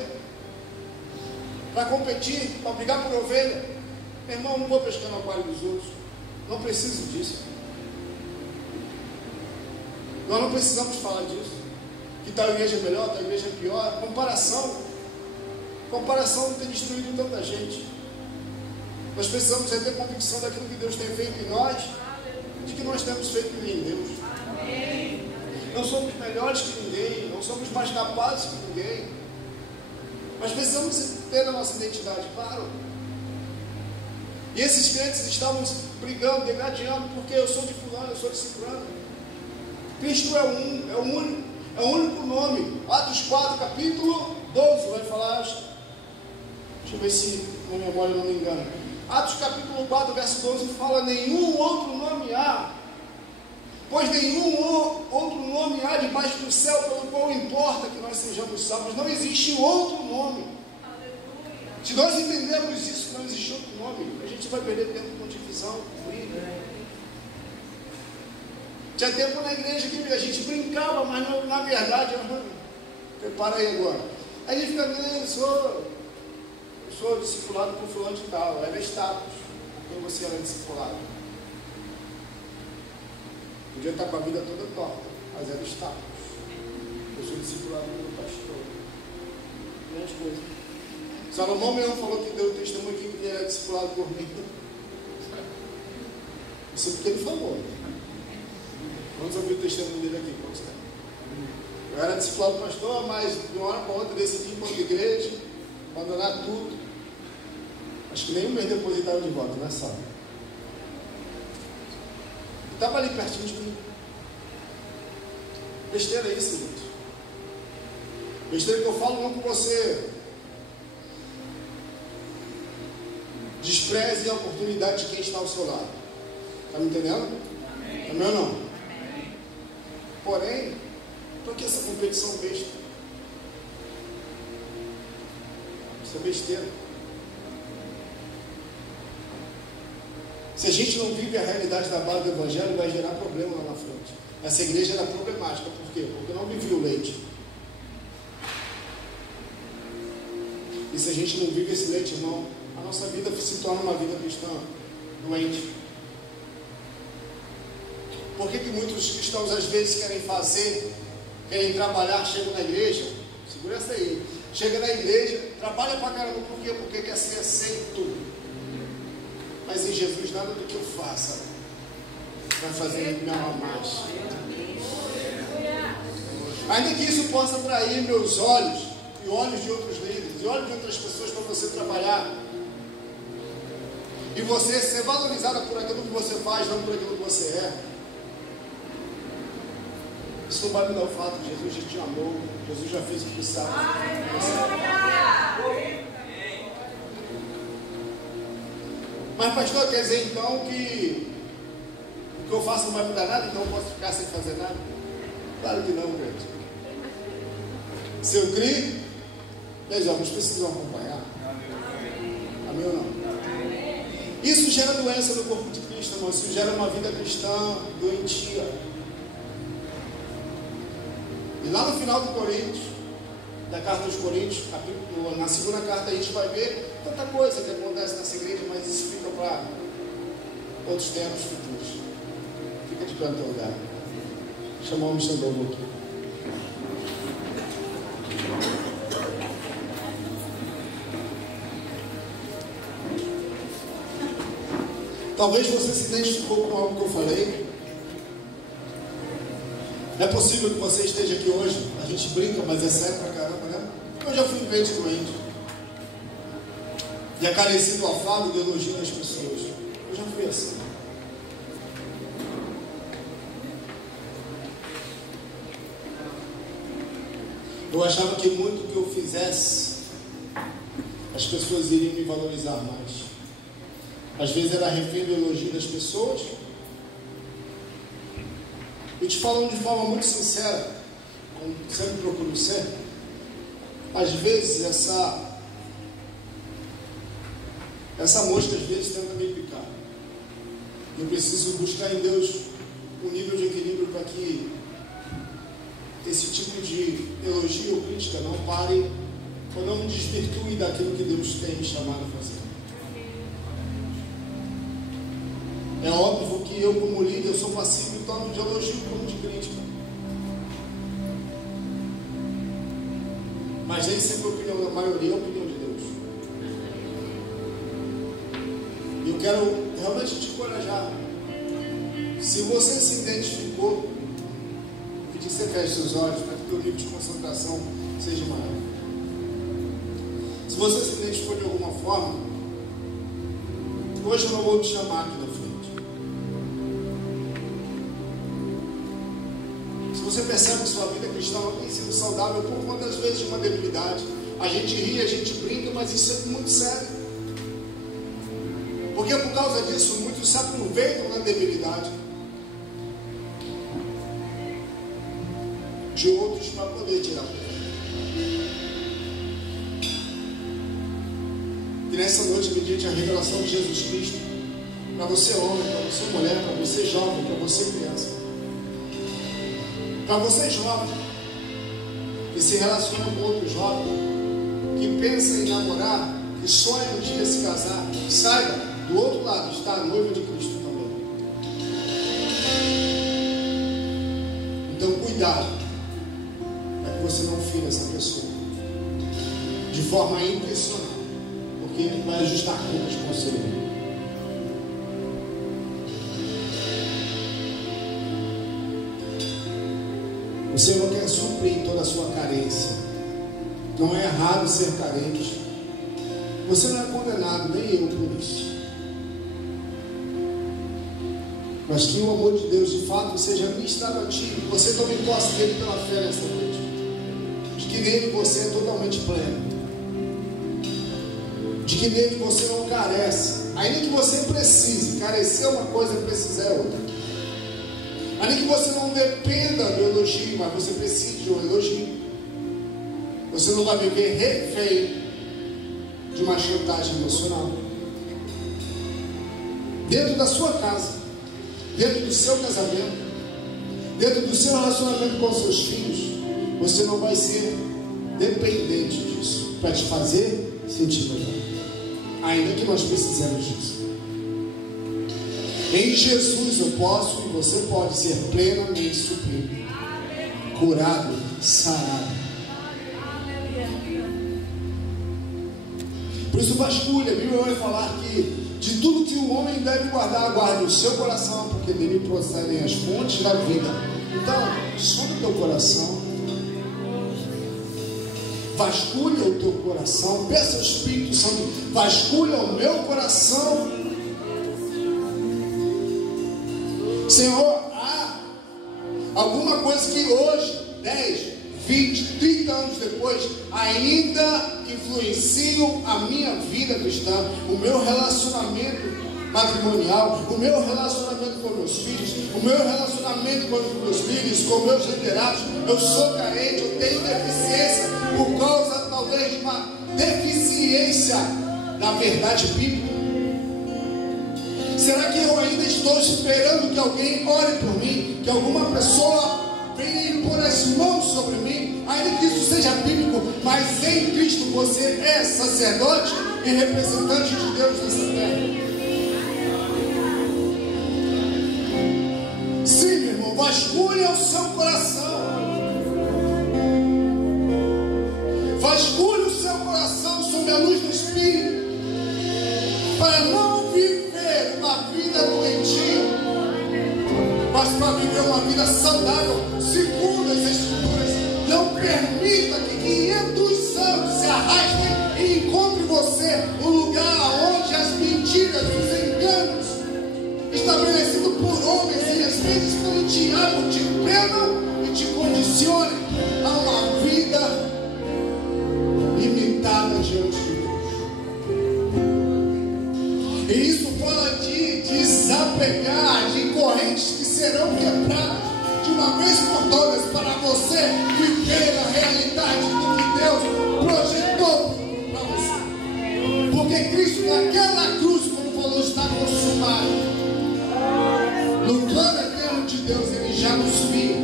para competir, para brigar por ovelha. Meu irmão, não vou pescar no aquário dos outros. Não preciso disso. Nós não precisamos falar disso. Que tal igreja é melhor, tal igreja é pior. Comparação tem destruído tanta gente. Nós precisamos ter convicção daquilo que Deus tem feito em nós, de que nós temos feito em Deus. Amém. Não somos melhores que ninguém, não somos mais capazes que ninguém, mas precisamos ter a nossa identidade, claro. E esses crentes estavam brigando, degradando, porque eu sou de fulano, eu sou de ciclano. Cristo é o único nome. Atos 4, capítulo 12, vai falar, deixa eu ver se a minha memória não me engana. Atos capítulo 4, verso 12, fala: nenhum outro nome há, pois nenhum outro nome há debaixo do céu pelo qual importa que nós sejamos salvos. Não existe outro nome. Se nós entendermos isso, que não existe outro nome, a gente vai perder tempo com divisão, briga. Tinha tempo na igreja que a gente brincava, mas não, na verdade, prepara aí agora. Aí a gente fica, eu sou discipulado por fulano de tal, era status, porque você era discipulado. Podia estar com a vida toda torta, mas era status. Eu sou discipulado pelo pastor. Grande coisa. Salomão mesmo falou que deu testemunho aqui que ele era discipulado por mim. Isso é porque ele falou. Vamos ouvir o testemunho dele aqui. Eu era discipulado do pastor, mas de uma hora para outra decidi ir para outra igreja, abandonar tudo. Acho que nem um mês depois ele estava de volta, não é só. Estava ali pertinho de mim. Besteira é isso, gente. Besteira que eu falo não com você. Despreze a oportunidade de quem está ao seu lado. Está me entendendo? Amém ou não? Amém. Porém, por que essa competição besta? Isso é besteira. Se a gente não vive a realidade da base do Evangelho, vai gerar problema lá na frente. Essa igreja era problemática. Por quê? Porque não vivia o leite. E se a gente não vive esse leite, irmão, a nossa vida se torna uma vida cristã doente. Por que muitos cristãos às vezes querem trabalhar, chegam na igreja, segura essa aí, chega na igreja, trabalha pra caramba, por quê? Porque quer ser aceito. Mas em Jesus nada do que eu faça vai fazer ele me amar mais. Ainda que isso possa atrair meus olhos e olhos de outros líderes, e olhos de outras pessoas para você trabalhar, e você ser valorizada por aquilo que você faz, não por aquilo que você é. Isso não vai mudar o fato de Jesus já te amou, Jesus já fez o que precisava. Mas pastor, quer dizer então que o que eu faço não vai mudar nada, então eu posso ficar sem fazer nada? Claro que não, gente. Se eu criar, meus homens precisam acompanhar. Amém ou não? Isso gera doença no corpo de Cristo, irmão. Isso gera uma vida cristã doentia. E lá no final do Coríntios, da carta aos Coríntios, na segunda carta, a gente vai ver tanta coisa que acontece nessa igreja, mas isso fica para outros tempos futuros. Fica de pé no teu lugar. Vou chamar o Mr. Dovo aqui. Talvez você se identificou com algo que eu falei. Não é possível que você esteja aqui hoje. A gente brinca, mas é sério pra caramba, né? Eu já fui crente doente. Já careci do afago, de elogio das pessoas. Eu já fui assim. Eu achava que muito que eu fizesse, as pessoas iriam me valorizar mais. Às vezes era refém do elogio das pessoas, E te falando de forma muito sincera, como sempre procuro ser, às vezes essa mosca às vezes tenta me picar. Eu preciso buscar em Deus um nível de equilíbrio para que esse tipo de elogio ou crítica não pare ou não me desvirtue daquilo que Deus tem me chamado a fazer. É óbvio que eu, como líder, eu sou passivo tanto de elogio como de crítica. Mas nem sempre a opinião da maioria é a opinião de Deus. E eu quero realmente te encorajar. Se você se identificou, vou pedir que você feche seus olhos para que o teu nível de concentração seja maior. Se você se identificou de alguma forma, hoje eu não vou te chamar aqui na frente. Se você percebe que sua vida cristã não tem sido saudável por conta, às vezes, de uma debilidade, a gente ri, a gente brinca, mas isso é muito sério. Porque por causa disso, muitos se aproveitam da debilidade de outros para poder tirar o pé. E nessa noite, mediante a revelação de Jesus Cristo, para você homem, para você mulher, para você jovem, para você criança, para você jovem que se relaciona com outro jovem, que pensa em namorar, que sonha um dia se casar, saiba, do outro lado está a noiva de Cristo também. Então cuidado, para que você não fira essa pessoa de forma intencional, porque vai ajustar contas com o Senhor. O Senhor quer suprir toda a sua carência. Não é errado ser carente. Você não é condenado, nem eu por isso. Mas que o amor de Deus de fato seja ministrado a ti, e você tome posse dele pela fé nesta noite, de que nele você é totalmente pleno, de que nele você não carece, ainda que você precise. Carecer é uma coisa, precisar é outra. Ainda que você não dependa do elogio, mas você precise de um elogio. Você não vai viver refém de uma chantagem emocional. Dentro da sua casa, dentro do seu casamento, dentro do seu relacionamento com seus filhos, você não vai ser dependente disso para te fazer sentir melhor. Ainda que nós precisemos disso. Em Jesus eu posso e você pode ser plenamente suprido, curado, sarado. Por isso vasculha, a Bíblia vai falar que de tudo que o homem deve guardar, guarde o seu coração, porque dele procedem as fontes da vida. Então, sonda o teu coração, vasculha o teu coração, peça ao Espírito Santo, vasculha o meu coração. Senhor, há alguma coisa que hoje, 10, 20, 30 anos depois, ainda influenciam a minha vida cristã, o meu relacionamento matrimonial, o meu relacionamento com meus filhos, o meu relacionamento com os meus filhos, com meus liderados. Eu sou carente, eu tenho deficiência por causa talvez de uma deficiência da verdade bíblica. Será que eu ainda estou esperando que alguém ore por mim, que alguma pessoa venha impor as mãos sobre mim? Ainda que isso seja bíblico, mas em Cristo você é sacerdote e representante de Deus nessa terra. Sim, meu irmão, vasculhe o seu coração. Vasculhe o seu coração sob a luz do Espírito, para não viver uma vida doentia, mas para viver uma vida saudável, segundo as Escrituras. Não permita que 500 anos se arrastem e encontre você um lugar onde as mentiras, os enganos estabelecidos por homens e às vezes pelo diabo te prendam e te condicionem a uma vida limitada diante de Deus. E isso fala de desapegar, de correntes que serão quebradas, de uma vez por todas para você viver a realidade do que Deus projetou para você. Porque Cristo naquela cruz, como falou, está consumado. No plano eterno de Deus, Ele já nos viu.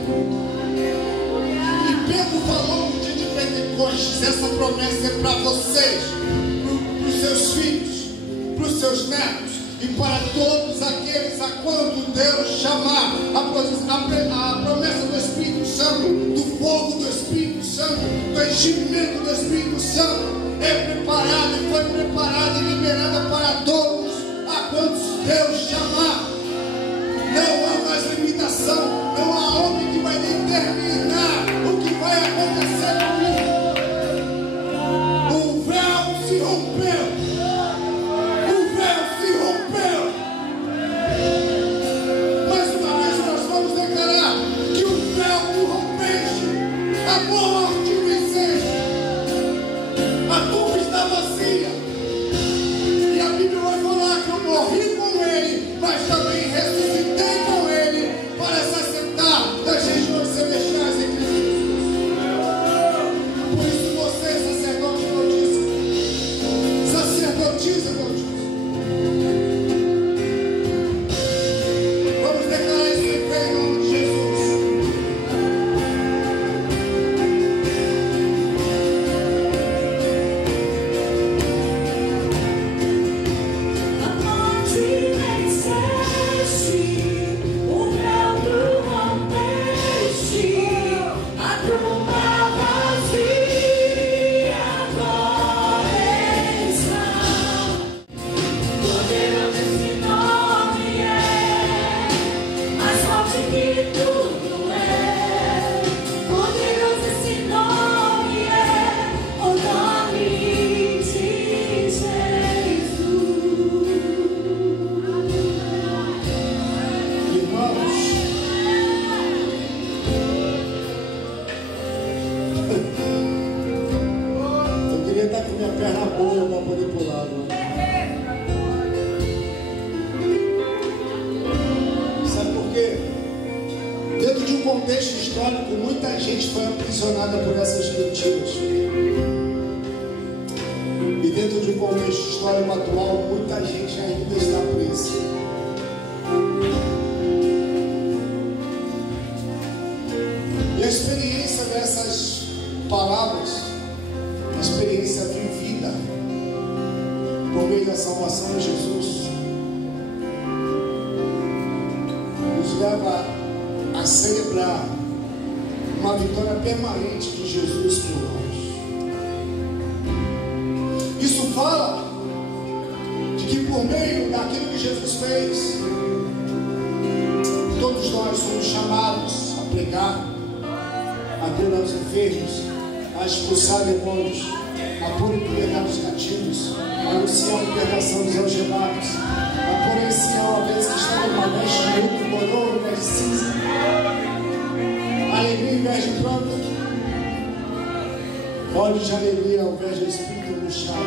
E Pedro falou no dia de Pentecostes, essa promessa é para vocês, para os seus filhos, para os seus netos e para todos aqueles a quando Deus chamar. A promessa do Espírito Santo, do fogo do Espírito Santo, do enchimento do Espírito Santo é preparada e foi preparada e liberada para todos a quantos Deus chamar. Não há mais limitação, não há homem que vai determinar o que vai acontecer comigo. O véu se rompeu. A morte venceu, a tumba está vazia, e a Bíblia vai falar que eu morri com Ele, mas também ressuscitei com Ele para se assentar nas regiões celestiais em Cristo Jesus. Por isso você, sacerdote, sacerdotisa, vamos declarar isso em fé em nome de Jesus. Olhos de alegria ao invés de espírito angustiado.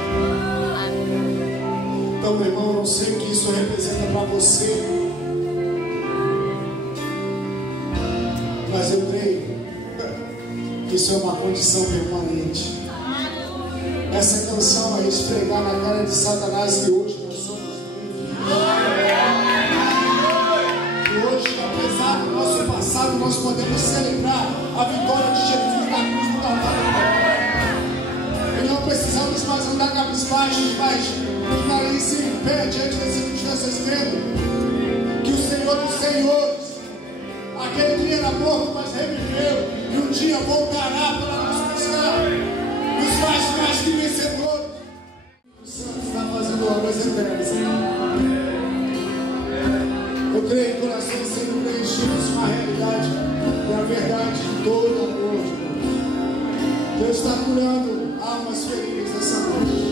Então, meu irmão, não sei o que isso representa para você, mas eu creio que isso é uma condição permanente. Essa canção vai esfregar na cara de Satanás que hoje nós somos livres. E hoje, apesar do nosso passado, nós podemos celebrar a vitória de Jesus na cruz do Calvário. E não precisamos mais andar cabisbaixos, mas permanecer em pé diante das circunstâncias, crendo que o Senhor dos Senhores, aquele que era morto, mas reviveu, e um dia voltará para nos buscar, nos faz mais que vencedores. O Santo está fazendo obras eternas. Eu creio em corações sendo preenchidos com a realidade, com a verdade de todo amor de Deus. Deus está curando almas feridas essa noite.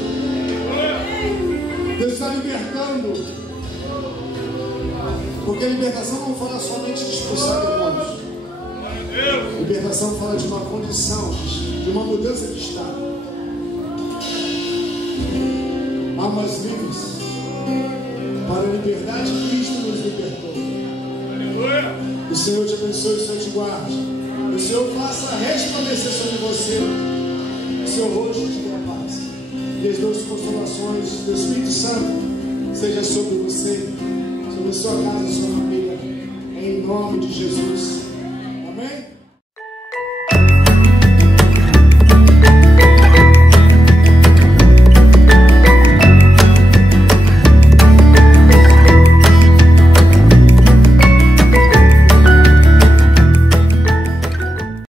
Deus está libertando. Porque a libertação não fala somente de expulsar demônios. Libertação fala de uma condição, de uma mudança de estado. Almas livres para a liberdade que Cristo nos libertou. O Senhor te abençoe, o Senhor te guarde. O Senhor faça resplandecer sobre você o seu rosto de tua paz. E as duas consolações do Espírito Santo seja sobre você, sobre a sua casa, sua família, em nome de Jesus.